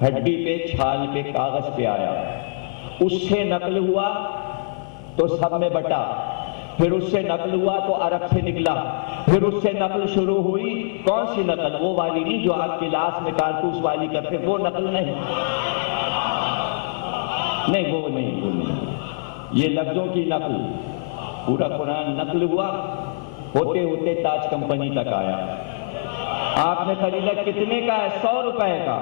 ہڈی پہ، چھال پہ، کاغذ پہ آیا، اس سے نقل ہوا تو سب میں بٹا، پھر اس سے نقل ہوا تو عرب سے نکلا، پھر اس سے نقل شروع ہوئی، کون سی نقل؟ وہ والی نہیں جو آپ کلاس میں کارتوس والی کرتے، وہ نقل نہیں، وہ نہیں، یہ لفظوں کی نقل۔ پورا قرآن نقل ہوا، ہوتے ہوتے تاج کمپنی تک آیا۔ آپ نے خریدا کتنے کا ہے؟ 100 روپے کا،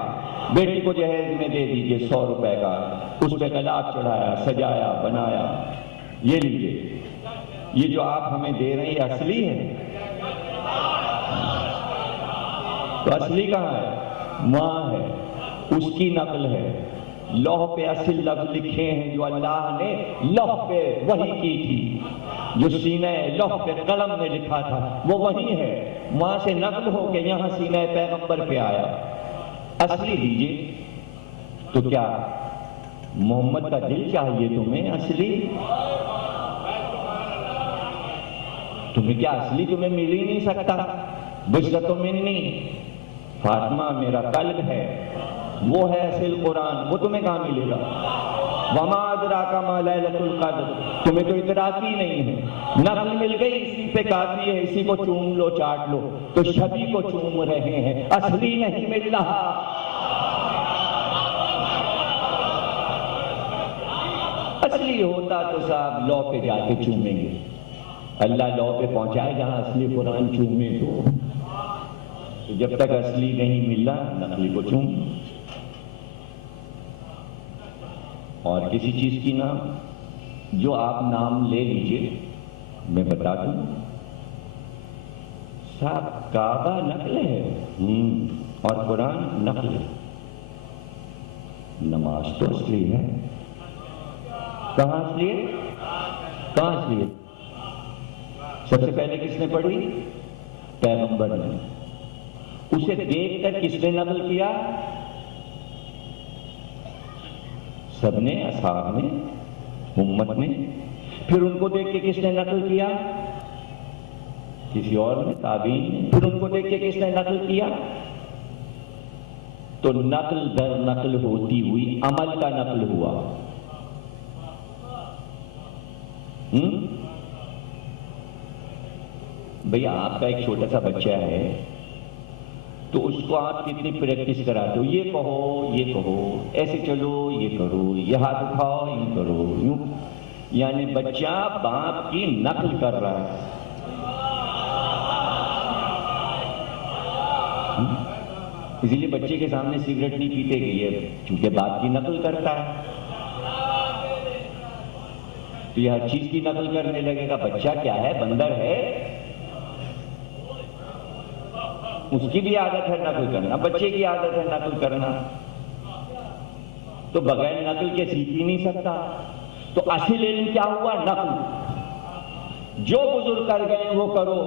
بیٹی کو جہیز میں دے دیجئے 100 روپے کا، اس پہ گلاب چڑھایا، سجایا، بنایا، یہ لیجئے۔ یہ جو آپ ہمیں دے رہے ہیں یہ اصلی ہے؟ تو اصلی کہاں ہے؟ ماں ہے، اس کی نقل ہے۔ لوح پہ اصل لفظ لکھے ہیں جو اللہ نے لوح پہ وحی کی تھی، جو سینہ لوح پہ قلم میں لکھا تھا وہ وہی ہے، وہاں سے نقل ہو کے یہاں سینہ پیغمبر پہ آیا۔ اصلی دیجئے۔ تو کیا محمد کا دل چاہیے تمہیں اصلی؟ تمہیں کیا اصلی تمہیں مل ہی نہیں سکتا؟ بشرۃ منی، فاطمہ میرا قلب ہے، وہ ہے اصل قرآن، وہ تمہیں کہاں ملے گا؟ وما ادراک ما لیلۃ القدر، تمہیں تو ادراک ہی نہیں ہے۔ نقل مل گئی، اسی پہ کافی ہے، اسی کو چوم لو، چاٹ لو، تو شبی کو چوم رہے ہیں، اصلی نہیں مل رہا۔ اصلی ہوتا تو صاحب لو پہ جا کے چومیں گے، اللہ لو پہ پہنچائے جہاں اصلی قرآن چومے تو جب تک اصلی نہیں ملا نقلی کو چوم۔ اور کسی چیز کی نام جو آپ نام لے لیجئے، میں بتا دوں صاحب، کعبہ نقل ہے اور قرآن نقل ہے، نماز تو اصلی ہے۔ کہاں اصلی ہے؟ کہاں اصلی ہے؟ سب سے پہلے کس نے پڑھی؟ پیغمبر نے۔ اسے دیکھ کر کس نے نقل کیا؟ سب نے، اصحاب نے، امت نے۔ پھر ان کو دیکھ کے کس نے نقل کیا؟ کسی اور نے، تابعین نے۔ پھر ان کو دیکھ کے کس نے نقل کیا؟ تو نقل در نقل ہوتی ہوئی عمل کا نقل ہوا۔ بھیا آپ کا ایک چھوٹا سا بچہ ہے تو اس کو آپ کتنی پریکٹس کراتے ہو، یہ کہو، یہ کہو، ایسے چلو، یہ کرو، یہ ہاتھ اٹھاؤ، یوں کرو، یوں، یعنی بچہ باپ کی نقل کر رہا ہے۔ اسی لیے بچے کے سامنے سگریٹ نہیں پیتے کہ یہ چونکہ باپ کی نقل کرتا ہے تو یہ ہر چیز کی نقل کرنے لگے گا۔ بچہ کیا ہے؟ بندر ہے، اس کی بھی عادت ہے نقل کرنا، بچے کی عادت ہے نقل کرنا، تو بغیر نقل کے سیکھ ہی نہیں سکتا۔ تو اصل علم کیا ہوا؟ نقل۔ جو بزرگ کر گئے وہ کرو،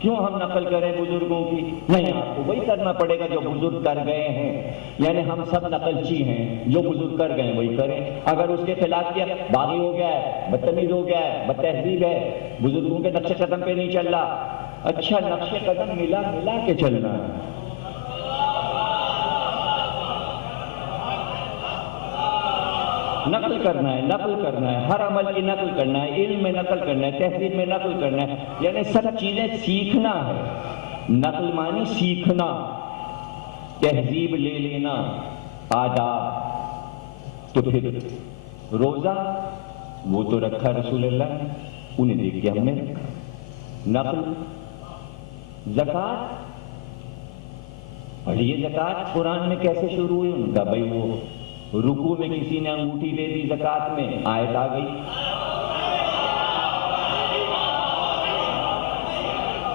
کیوں ہم نقل کریں بزرگوں کی؟ نہیں، آپ کو وہی کرنا پڑے گا جو بزرگ کر گئے ہیں، یعنی ہم سب نقلچی ہیں، جو بزرگ کر گئے وہی کریں۔ اگر اس کے خلاف کیا، باغی ہو گیا ہے، بدتمیز ہو گیا ہے، بدتہذیب ہے، بزرگوں کے نقش قدم پہ نہیں چل رہا، اچھا نقش قدم ملا ملا کے چلنا ہے۔ نقل کرنا ہے، نقل کرنا ہے، ہر عمل کی نقل کرنا ہے، علم میں نقل کرنا ہے، تہذیب میں نقل کرنا ہے، یعنی سب چیزیں سیکھنا ہے۔ نقل مانی سیکھنا، تہذیب لے لینا، آداب۔ تو پھر روزہ وہ تو رکھا رسول اللہ نے، انہیں دیکھ کے ہم نے رکھا۔ نقل، زکوٰۃ پڑھیے، زکوٰۃ قرآن میں کیسے شروع ہوئی؟ ان کا بھائی وہ رکوع میں کسی نے انگوٹھی دے دی زکوٰۃ میں، آیت آ گئی،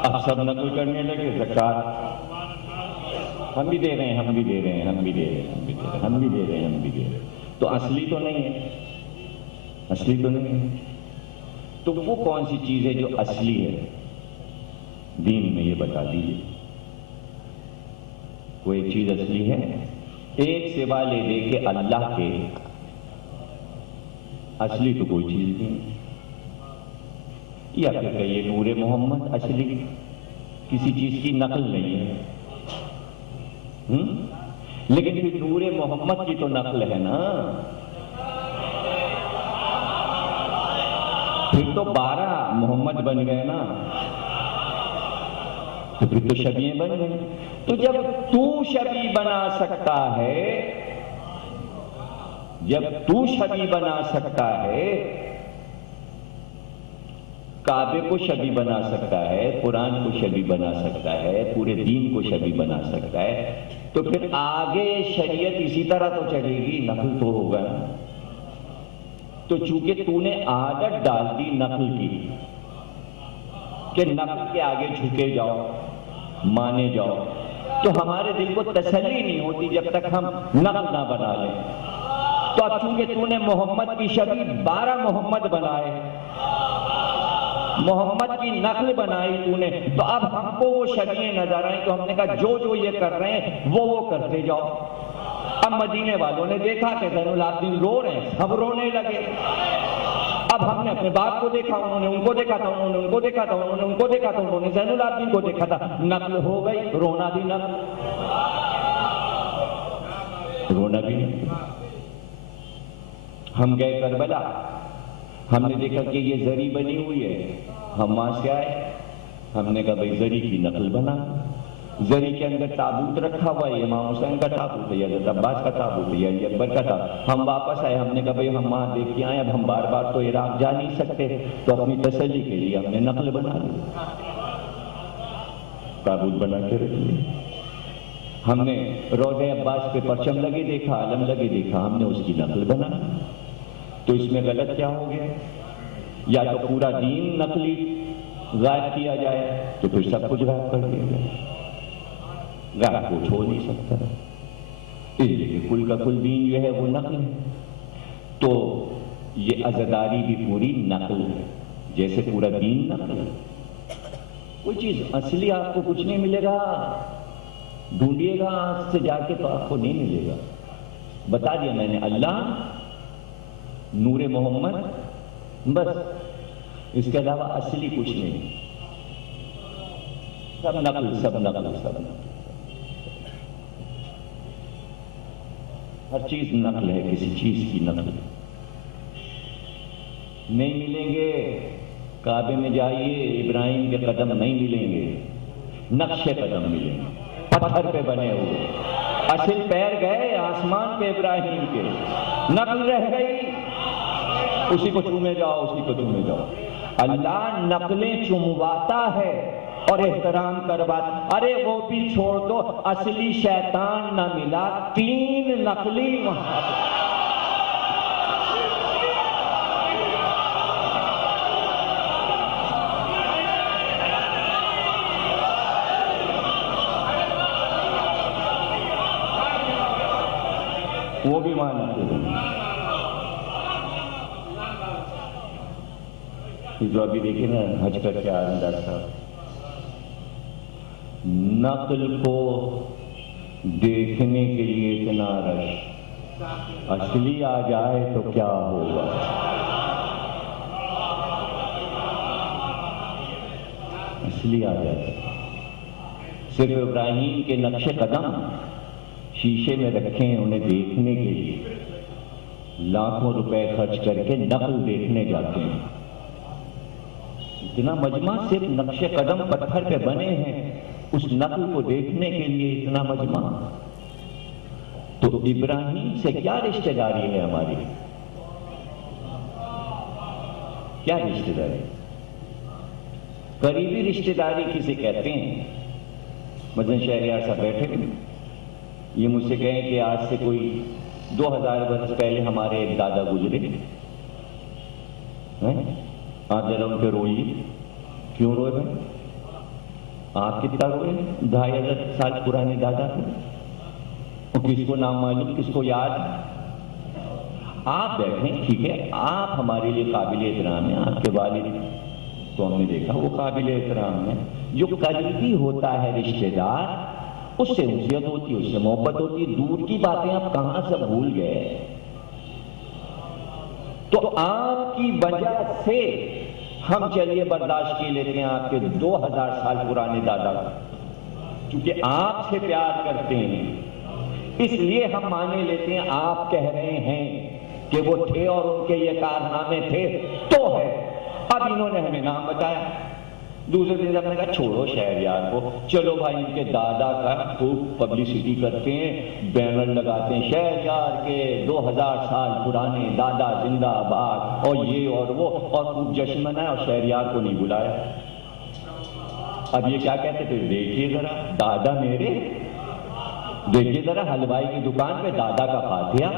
اب سب نقل کرنے لگے زکوٰۃ، ہم بھی دے رہے ہیں، ہم بھی دے رہے ہیں، ہم بھی دے رہے ہیں، ہم بھی دے رہے ہیں، ہم بھی دے رہے ہیں، ہم بھی دے رہے ہیں۔ تو اصلی تو نہیں ہے، اصلی تو نہیں ہے۔ تو وہ کون سی چیز ہے جو اصلی ہے دین میں؟ یہ بتا دیجیے، کوئی چیز اصلی ہے؟ ایک سوا لے دے کہ اللہ کے، اصلی تو کوئی چیز نہیں۔ یا پھر کہیے نور محمد اصلی، کسی چیز کی نقل نہیں ہے، لیکن پھر نور محمد کی تو نقل ہے نا۔ پھر تو 12 محمد بن گئے نا، تو پھر تو شبیہیں بن گئے۔ تو جب تو شبیہ بنا سکتا ہے، جب تو شبیہ بنا سکتا ہے، کعبے کو شبیہ بنا سکتا ہے، قرآن کو شبیہ بنا سکتا ہے، پورے دین کو شبیہ بنا سکتا ہے، تو پھر آگے شریعت اسی طرح تو چلے گی، نقل تو ہوگا نا۔ تو چونکہ تو نے عادت ڈال دی نقل کی کہ نقل کے آگے جھکے جاؤ، مانے جاؤ، تو ہمارے دل کو تسلی نہیں ہوتی جب تک ہم نقل نہ بنا لیں۔ تو اب چونکہ تو نے محمد کی شبیہ 12 محمد بنائے، محمد کی نقل بنائی تو نے، تو اب ہم کو وہ شبیہیں نظر آئیں، تو ہم نے کہا جو جو یہ کر رہے ہیں وہ کرتے جاؤ۔ اب مدینے والوں نے دیکھا کہ زین العابدین رو رہے ہیں، سب رونے لگے۔ اب ہم نے اپنے باپ کو دیکھا، انہوں نے ان کو دیکھا تھا، انہوں نے ان کو دیکھا تھا، انہوں نے ان کو دیکھا تھا، انہوں نے زین العابدین کو دیکھا تھا، نقل ہو گئی، رونا بھی نقل، رونا بھی نقل۔ ہم گئے کربلا، ہم نے دیکھا کہ یہ زری بنی ہوئی ہے، ہم وہاں سے آئے، ہم نے کہا بھئی زری کی نقل بنا، زری کے اندر تابوت رکھا ہوا ہے، امام حسین کا تابوت ہے، یا حضرت عباس کا تابوت ہے، یا اکبر کا تابوت۔ ہم واپس آئے، ہم نے کہا بھئی ہم وہاں دیکھ کے آئے، اب ہم بار بار تو عراق جا نہیں سکتے، تو اپنی تسلی کے لیے ہم نے نقل بنا لی، تابوت بنا کے رکھ لیا۔ ہم نے روضہ عباس پہ پرچم لگے دیکھا، علم لگے دیکھا، ہم نے اس کی نقل بنا۔ تو اس میں غلط کیا ہو گیا؟ یا تو پورا دین نقلی غائب کیا جائے، تو پھر سب کچھ غائب کر دیا جائے، غائب کو چھوڑ نہیں سکتا، اس لیے کل کا کل دین جو ہے وہ نقل ہے۔ تو یہ عزاداری بھی پوری نقل ہے، جیسے پورا دین نقل ہے۔ کوئی چیز اصلی آپ کو کچھ نہیں ملے گا، ڈھونڈیے گا آج سے جا کے تو آپ کو نہیں ملے گا۔ بتا دیا میں نے، اللہ، نور محمد، بس اس کے علاوہ اصلی کچھ نہیں، سب نقل، سب نقل، سب نقل، ہر چیز نقل ہے، کسی چیز کی نقل نہیں ملیں گے۔ کعبے میں جائیے، ابراہیم کے قدم نہیں ملیں گے، نقش قدم ملیں گے، پتھر پہ بنے ہوئے، اصل پیر گئے آسمان پہ ابراہیم کے، نقل رہ گئی، اسی کو چومے جاؤ، اسی کو چومے جاؤ۔ اللہ نقلیں چمواتا ہے اور احترام کرواتا۔ ارے وہ بھی چھوڑ دو، اصلی شیطان نہ ملا، 3 نقلی وہاں۔ وہ بھی مانتے ہیں جو ابھی دیکھیں نا حج کر کے آ رہا تھا، نقل کو دیکھنے کے لیے اتنا رش، اصلی آ جائے تو کیا ہوگا؟ اصلی آ جائے، صرف ابراہیم کے نقش قدم شیشے میں رکھے ہیں انہیں دیکھنے کے لیے، لاکھوں روپے خرچ کر کے نقل دیکھنے جاتے ہیں۔ اتنا مجمع صرف نقش قدم پتھر پہ بنے ہیں، اس نقل کو دیکھنے کے لیے اتنا مجمع۔ تو ابراہیم سے کیا رشتہ داری ہے ہماری؟ کیا رشتہ داری؟ قریبی رشتہ داری کسے کہتے ہیں؟ مثلا شہریار صاحب بیٹھے ہیں، یہ مجھ سے کہیں کہ آج سے کوئی 2000 برس پہلے ہمارے ایک دادا گزرے، آپ ذرا ان پہ روئیے، کیوں روئے بھائی؟ آپ کتنا روئے؟ 2500 سال پرانے دادا تھے، کس کو نام معلوم، کس کو یاد؟ آپ بیٹھیں، ٹھیک ہے، آپ ہمارے لیے قابل احترام ہیں، آپ کے والد تو ہم نے دیکھا وہ قابل احترام ہے۔ جو قریبی ہوتا ہے رشتہ دار، اس سے انسیت ہوتی ہے، اس سے محبت ہوتی ہے، دور کی باتیں آپ کہاں سے بھول گئے؟ تو آپ کی وجہ سے ہم چلیے برداشت کی لیتے ہیں آپ کے 2000 سال پرانے دادا، کیونکہ آپ سے پیار کرتے ہیں، اس لیے ہم مانے لیتے ہیں آپ کہہ رہے ہیں کہ وہ تھے اور ان کے یہ کارنامے تھے تو ہے۔ اب انہوں نے ہمیں نام بتایا. دوسرے دن ہم نے کہا چھوڑو شہریار کو, چلو بھائی ان کے دادا کا خوب پبلسٹی کرتے ہیں, بینر لگاتے ہیں شہریار کے 2000 سال پرانے دادا زندہ آباد اور یہ اور وہ, اور خوب جشن منایا اور شہریار کو نہیں بلایا. اب یہ کیا کہتے تھے, دیکھیے ذرا دادا میرے, دیکھیے ذرا حلوائی کی دکان پہ دادا کا فاتحہ.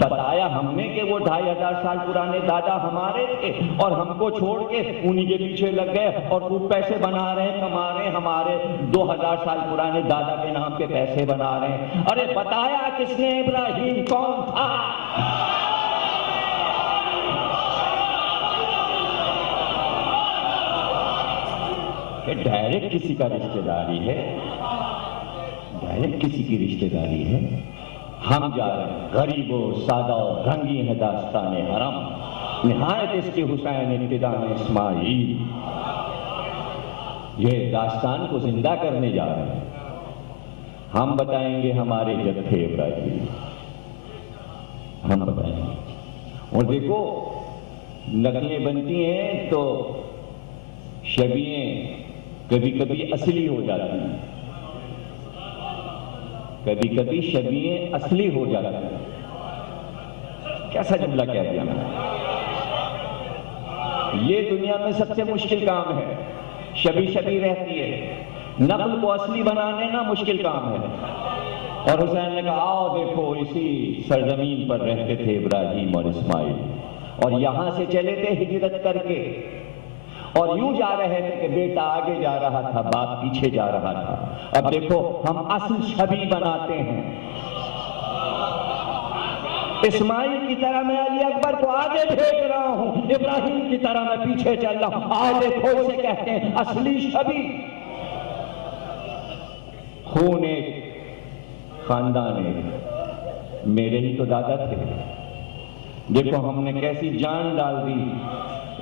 بتایا ہم نے کہ وہ 2500 سال پرانے دادا ہمارے تھے اور ہم کو چھوڑ کے انہی کے پیچھے لگ گئے اور خوب پیسے بنا رہے ہیں, کما رہے ہیں, ہمارے 2000 سال پرانے دادا کے نام پہ پیسے بنا رہے ہیں. ارے بتایا کس نے ابراہیم کون تھا؟ کہ ڈائریکٹ کسی کا رشتہ داری ہے, ڈائریکٹ کسی کی رشتہ داری ہے. ہم جا رہے ہیں غریب و سادہ و رنگین ہے داستان حرم, نہایت اس کے حسین ابتداء اسماعیل. یہ داستان کو زندہ کرنے جا رہے ہیں. ہم بتائیں گے ہمارے جب تھے ابراہیم, ہم بتائیں گے. اور دیکھو نقلیں بنتی ہیں تو شبیہیں کبھی کبھی اصلی ہو جاتی ہیں, کبھی کبھی شبیہیں اصلی ہو جاتی ہیں. کیسا جملہ کہہ دیا میں نے؟ یہ دنیا میں سب سے مشکل کام ہے, شبی رہتی ہے, نقل کو اصلی بنانے نا مشکل کام ہے. اور حسین نے کہا آؤ دیکھو اسی سرزمین پر رہتے تھے ابراہیم اور اسماعیل, اور یہاں سے چلے تھے ہجرت کر کے, اور یوں جا رہے تھے کہ بیٹا آگے جا رہا تھا, باپ پیچھے جا رہا تھا. اب دیکھو ہم اصل شبی بناتے ہیں. اسماعیل کی طرح میں علی اکبر کو آگے بھیج رہا ہوں, ابراہیم کی طرح میں پیچھے چل رہا ہوں. آؤ دیکھو اسے کہتے ہیں اصلی شبی. خون ایک, خاندان ایک, میرے ہی تو دادا تھے. دیکھو ہم نے کیسی جان ڈال دی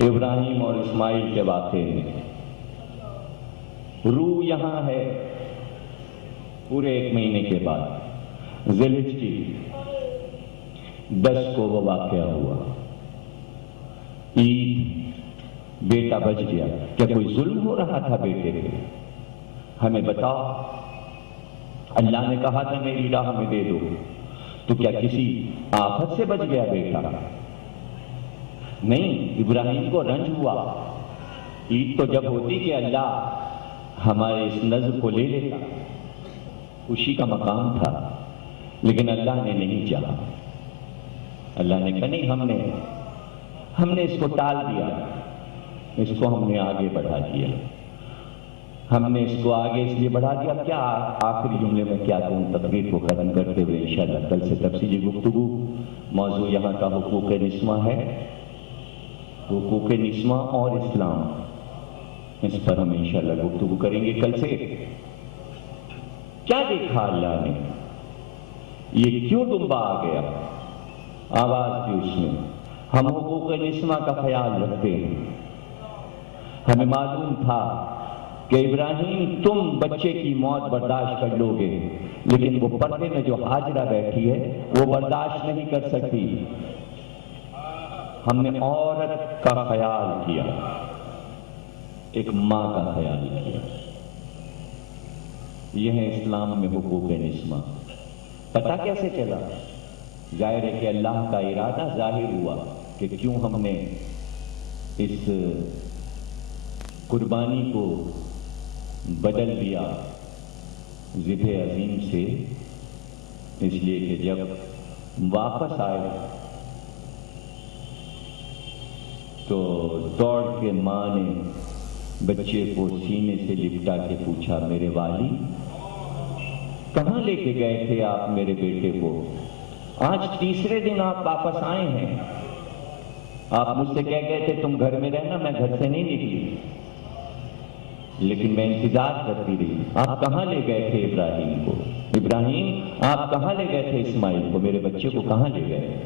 ابراہیم اور اسماعیل کے واقعے میں. روح یہاں ہے. پورے 1 مہینے کے بعد ذی الحجہ کی 10 کو وہ واقعہ ہوا. عید, بیٹا بچ گیا. کیا کوئی ظلم ہو رہا تھا بیٹے پہ؟ ہمیں بتاؤ. اللہ نے کہا تھا میری راہ میں دے دو, تو کیا کسی آفت سے بچ گیا بیٹا؟ نہیں, ابراہیم کو رنج ہوا. عید تو جب ہوتی کہ اللہ ہمارے اس نظر کو لے لیتا, خوشی کا مقام تھا, لیکن اللہ نے نہیں چاہا. اللہ نے کہا نہیں, ہم نے اس کو ٹال دیا, اس کو ہم نے آگے بڑھا دیا. ہم نے اس کو آگے اس لیے بڑھا دیا. کیا آخری جملے میں کیا کہوں تقریر کو ختم کرتے ہوئے, انشاءاللہ کل سے تفصیلی گفتگو. موضوع یہاں کا حقوق نسواں ہے, حقوق نسواں اور اسلام, اس پر ہم انشاءاللہ گفتگو کریں گے کل سے. کیا دیکھا اللہ نے, یہ کیوں دمبا آ گیا؟ آواز تھی اس میں. ہم حقوق نسواں کا خیال رکھتے ہیں. ہمیں معلوم تھا کہ ابراہیم تم بچے کی موت برداشت کر لو گے, لیکن وہ پردے میں جو ہاجرہ بیٹھی ہے وہ برداشت نہیں کر سکتی. ہم نے عورت کا خیال کیا, ایک ماں کا خیال کیا. یہ ہے اسلام میں حقوق نسواں. پتہ کیسے چلا؟ ظاہر ہے کہ اللہ کا ارادہ ظاہر ہوا کہ کیوں ہم نے اس قربانی کو بدل دیا ذبح عظیم سے. اس لیے کہ جب واپس آئے تو دوڑ کے ماں نے بچے کو سینے سے لپٹا کے پوچھا, میرے والی کہاں لے کے گئے تھے آپ میرے بیٹے کو؟ آج تیسرے دن آپ واپس آئے ہیں. آپ مجھ سے کہہ گئے تھے تم گھر میں رہنا, میں گھر سے نہیں نکلی, لیکن میں انتظار کرتی رہی. آپ کہاں لے گئے تھے ابراہیم کو؟ ابراہیم آپ کہاں لے گئے تھے اسماعیل کو, میرے بچے کو کہاں لے گئے؟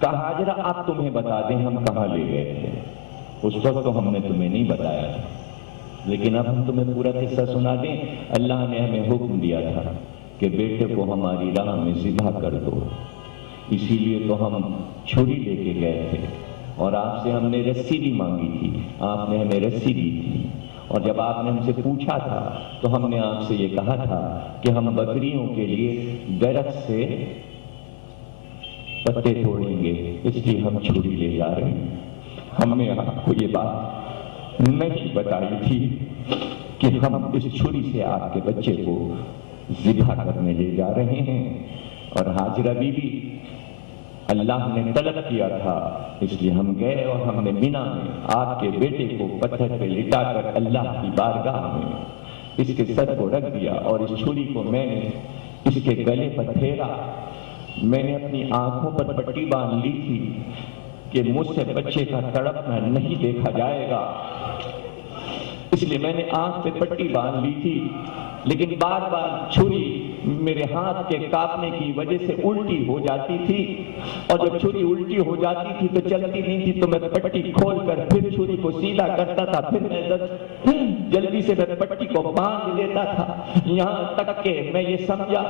کہا حاجرہ آپ تمہیں بتا دیں ہم کہاں لے گئے تھے. اس وقت تو ہم نے تمہیں نہیں بتایا تھا, لیکن اب ہم تمہیں پورا قصہ سنا دیں. اللہ نے ہمیں حکم دیا تھا کہ بیٹے کو ہماری راہ میں ذبح کر دو, اسی لیے تو ہم چھری لے کے گئے تھے. اور آپ سے ہم نے رسی بھی مانگی تھی، آپ نے ہمیں رسی دی تھی، اور جب آپ نے ہم سے پوچھا تھا تو ہم نے آپ سے یہ کہا تھا کہ ہم بکریوں کے لیے درخت سے پتے توڑیں گے، اس لیے ہم چھری لے جا رہے ہیں۔ ہم نے آپ کو یہ بات نہیں بتائی تھی کہ ہم اس چھری سے آپ کے بچے کو ذبح کرنے لے جا رہے ہیں۔ اور حاجرہ بی بی، اللہ نے طلب کیا تھا، اس لیے ہم گئے اور ہم نے مینا میں آپ کے بیٹے کو پتھر پہ لٹا کر اللہ کی بارگاہ میں اس کے سر کو رکھ دیا، اور اس چھری کو میں نے اس کے گلے پر پھیرا۔ میں نے اپنی آنکھوں پر پٹی باندھ لی تھی کہ مجھ سے بچے کا تڑپنا نہیں دیکھا جائے گا، اس لیے میں نے آنکھ پہ پٹی باندھ لی تھی، لیکن بار بار چھری میرے ہاتھ کے کاپنے کی وجہ سے الٹی ہو جاتی تھی، اور جب چھری الٹی ہو جاتی تھی تو چلتی نہیں تھی، تو میں پٹی کھول کر پھر چھری کو سیدھا کرتا تھا، پھر میں جلدی سے میں پٹی کو باندھ لیتا تھا، یہاں تک کہ میں یہ سمجھا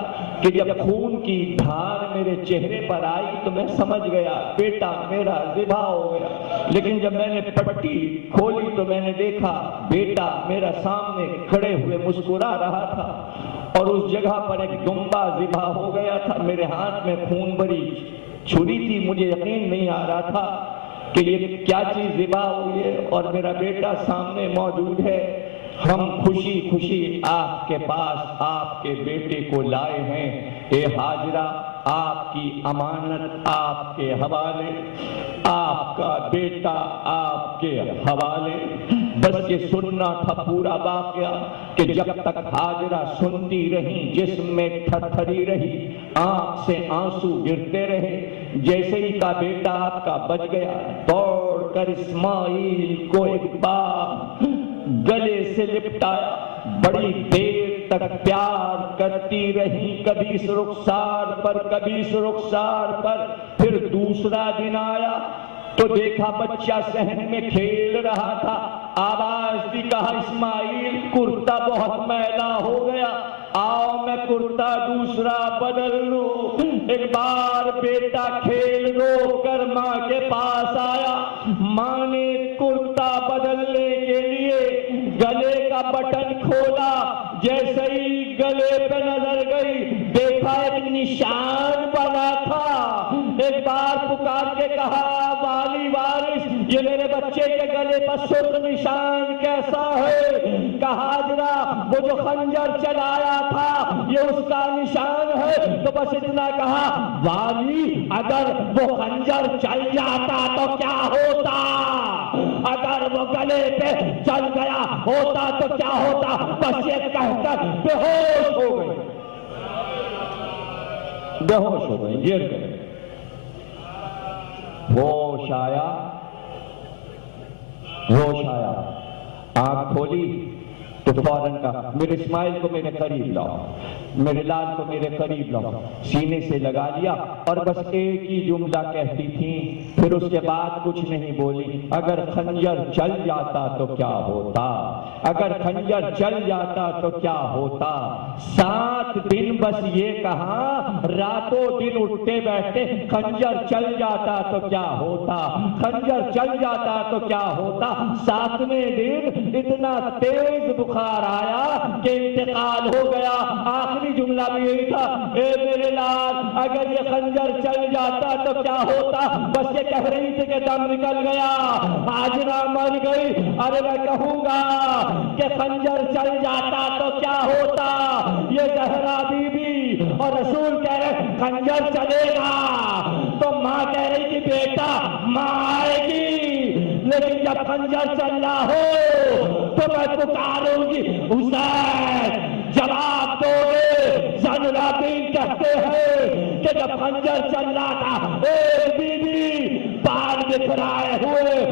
کہ جب خون کی دھار میرے چہرے پر آئی تو میں سمجھ گیا بیٹا میرا ذبح ہو گیا۔ لیکن جب میں نے پٹی کھولی تو میں نے دیکھا بیٹا میرا سامنے کھڑے ہوئے مسکرا رہا تھا، اور اس جگہ پر ایک دمبا ذبح ہو گیا تھا۔ میرے ہاتھ میں خون بھری چھری تھی، مجھے یقین نہیں آ رہا تھا کہ یہ کیا چیز ذبح ہوئی ہے، اور میرا بیٹا سامنے موجود ہے۔ ہم خوشی خوشی آپ کے پاس آپ کے بیٹے کو لائے ہیں۔ اے حاجرہ، آپ کی امانت آپ کے حوالے، آپ کا بیٹا آپ کے حوالے۔ بس یہ سننا تھا پورا واقعہ کہ جب تک حاجرہ سنتی رہی، جسم میں تھر تھری رہی، آنکھ سے آنسو گرتے رہے۔ جیسے ہی کا بیٹا آپ کا بچ گیا، دوڑ کر اسماعیل کو ایک بار گلے سے لپٹایا، بڑی دیر تک پیار کرتی رہی، کبھی اس رخسار پر کبھی اس رخسار پر۔ پھر دوسرا دن آیا تو دیکھا بچہ صحن میں کھیل رہا تھا، آواز دی، کہا اسماعیل کرتا بہت میلا ہو گیا، آؤ میں کرتا دوسرا بدل لوں۔ ایک بار بیٹا کھیل رو کر ماں کے پاس آیا، ماں نے کرتا بدلنے کے لیے گلے کا بٹن کھولا، جیسے ہی گلے پہ نظر گئی دیکھا ایک نشان بنا تھا۔ ایک بار پکار کے کہا والی وارث، یہ میرے بچے کے گلے پر سرخ نشان کیسا ہے؟ کہا حاجرہ وہ جو خنجر چلایا تھا یہ اس کا نشان ہے۔ تو بس اتنا کہا والی اگر وہ خنجر چل جاتا تو کیا ہوتا، اگر وہ گلے پہ چل گیا ہوتا تو کیا ہوتا؟ بس یہ کہہ کر بے ہوش ہو گئے، بے ہوش ہو گئے، گر گئے۔ ہوش آیا، ہوش آیا، آنکھ کھولی تو فوراً کہا میرے اسماعیل کو میرے قریب لاؤ، میرے لال کو میرے قریب لاؤ۔ سینے سے لگا لیا اور بس ایک ہی جملہ کہتی تھی، پھر اس کے بعد کچھ نہیں بولی، اگر خنجر چل جاتا تو کیا ہوتا، اگر خنجر چل جاتا تو کیا ہوتا۔ 7 دن بس یہ کہا، راتوں دن اٹھتے بیٹھتے خنجر چل جاتا تو کیا ہوتا، خنجر چل جاتا تو کیا ہوتا۔ 7ویں دن اتنا تیز بخار آیا کہ انتقال ہو گیا۔ آخری جملہ بھی یہی تھا، اے میرے لال اگر یہ خنجر چل جاتا تو کیا ہوتا۔ بس یہ کہہ رہی تھی کہ دم نکل گیا، حاجرہ مر گئی۔ ارے میں کہوں گا کہ خنجر چل جاتا تو کیا ہوتا، یہ زہرا بی بی اور رسول کہہ رہے خنجر چلے گا، تو ماں کہہ رہی تھی بیٹا ماں آئے گی، لیکن جب خنجر چل رہا ہو تو میں پکاروں گی حسین، جواب دو گے۔ زین العابدین کہتے ہیں کہ جب خنجر چل رہا تھا ایک بی بی بال بکھرائے ہوئے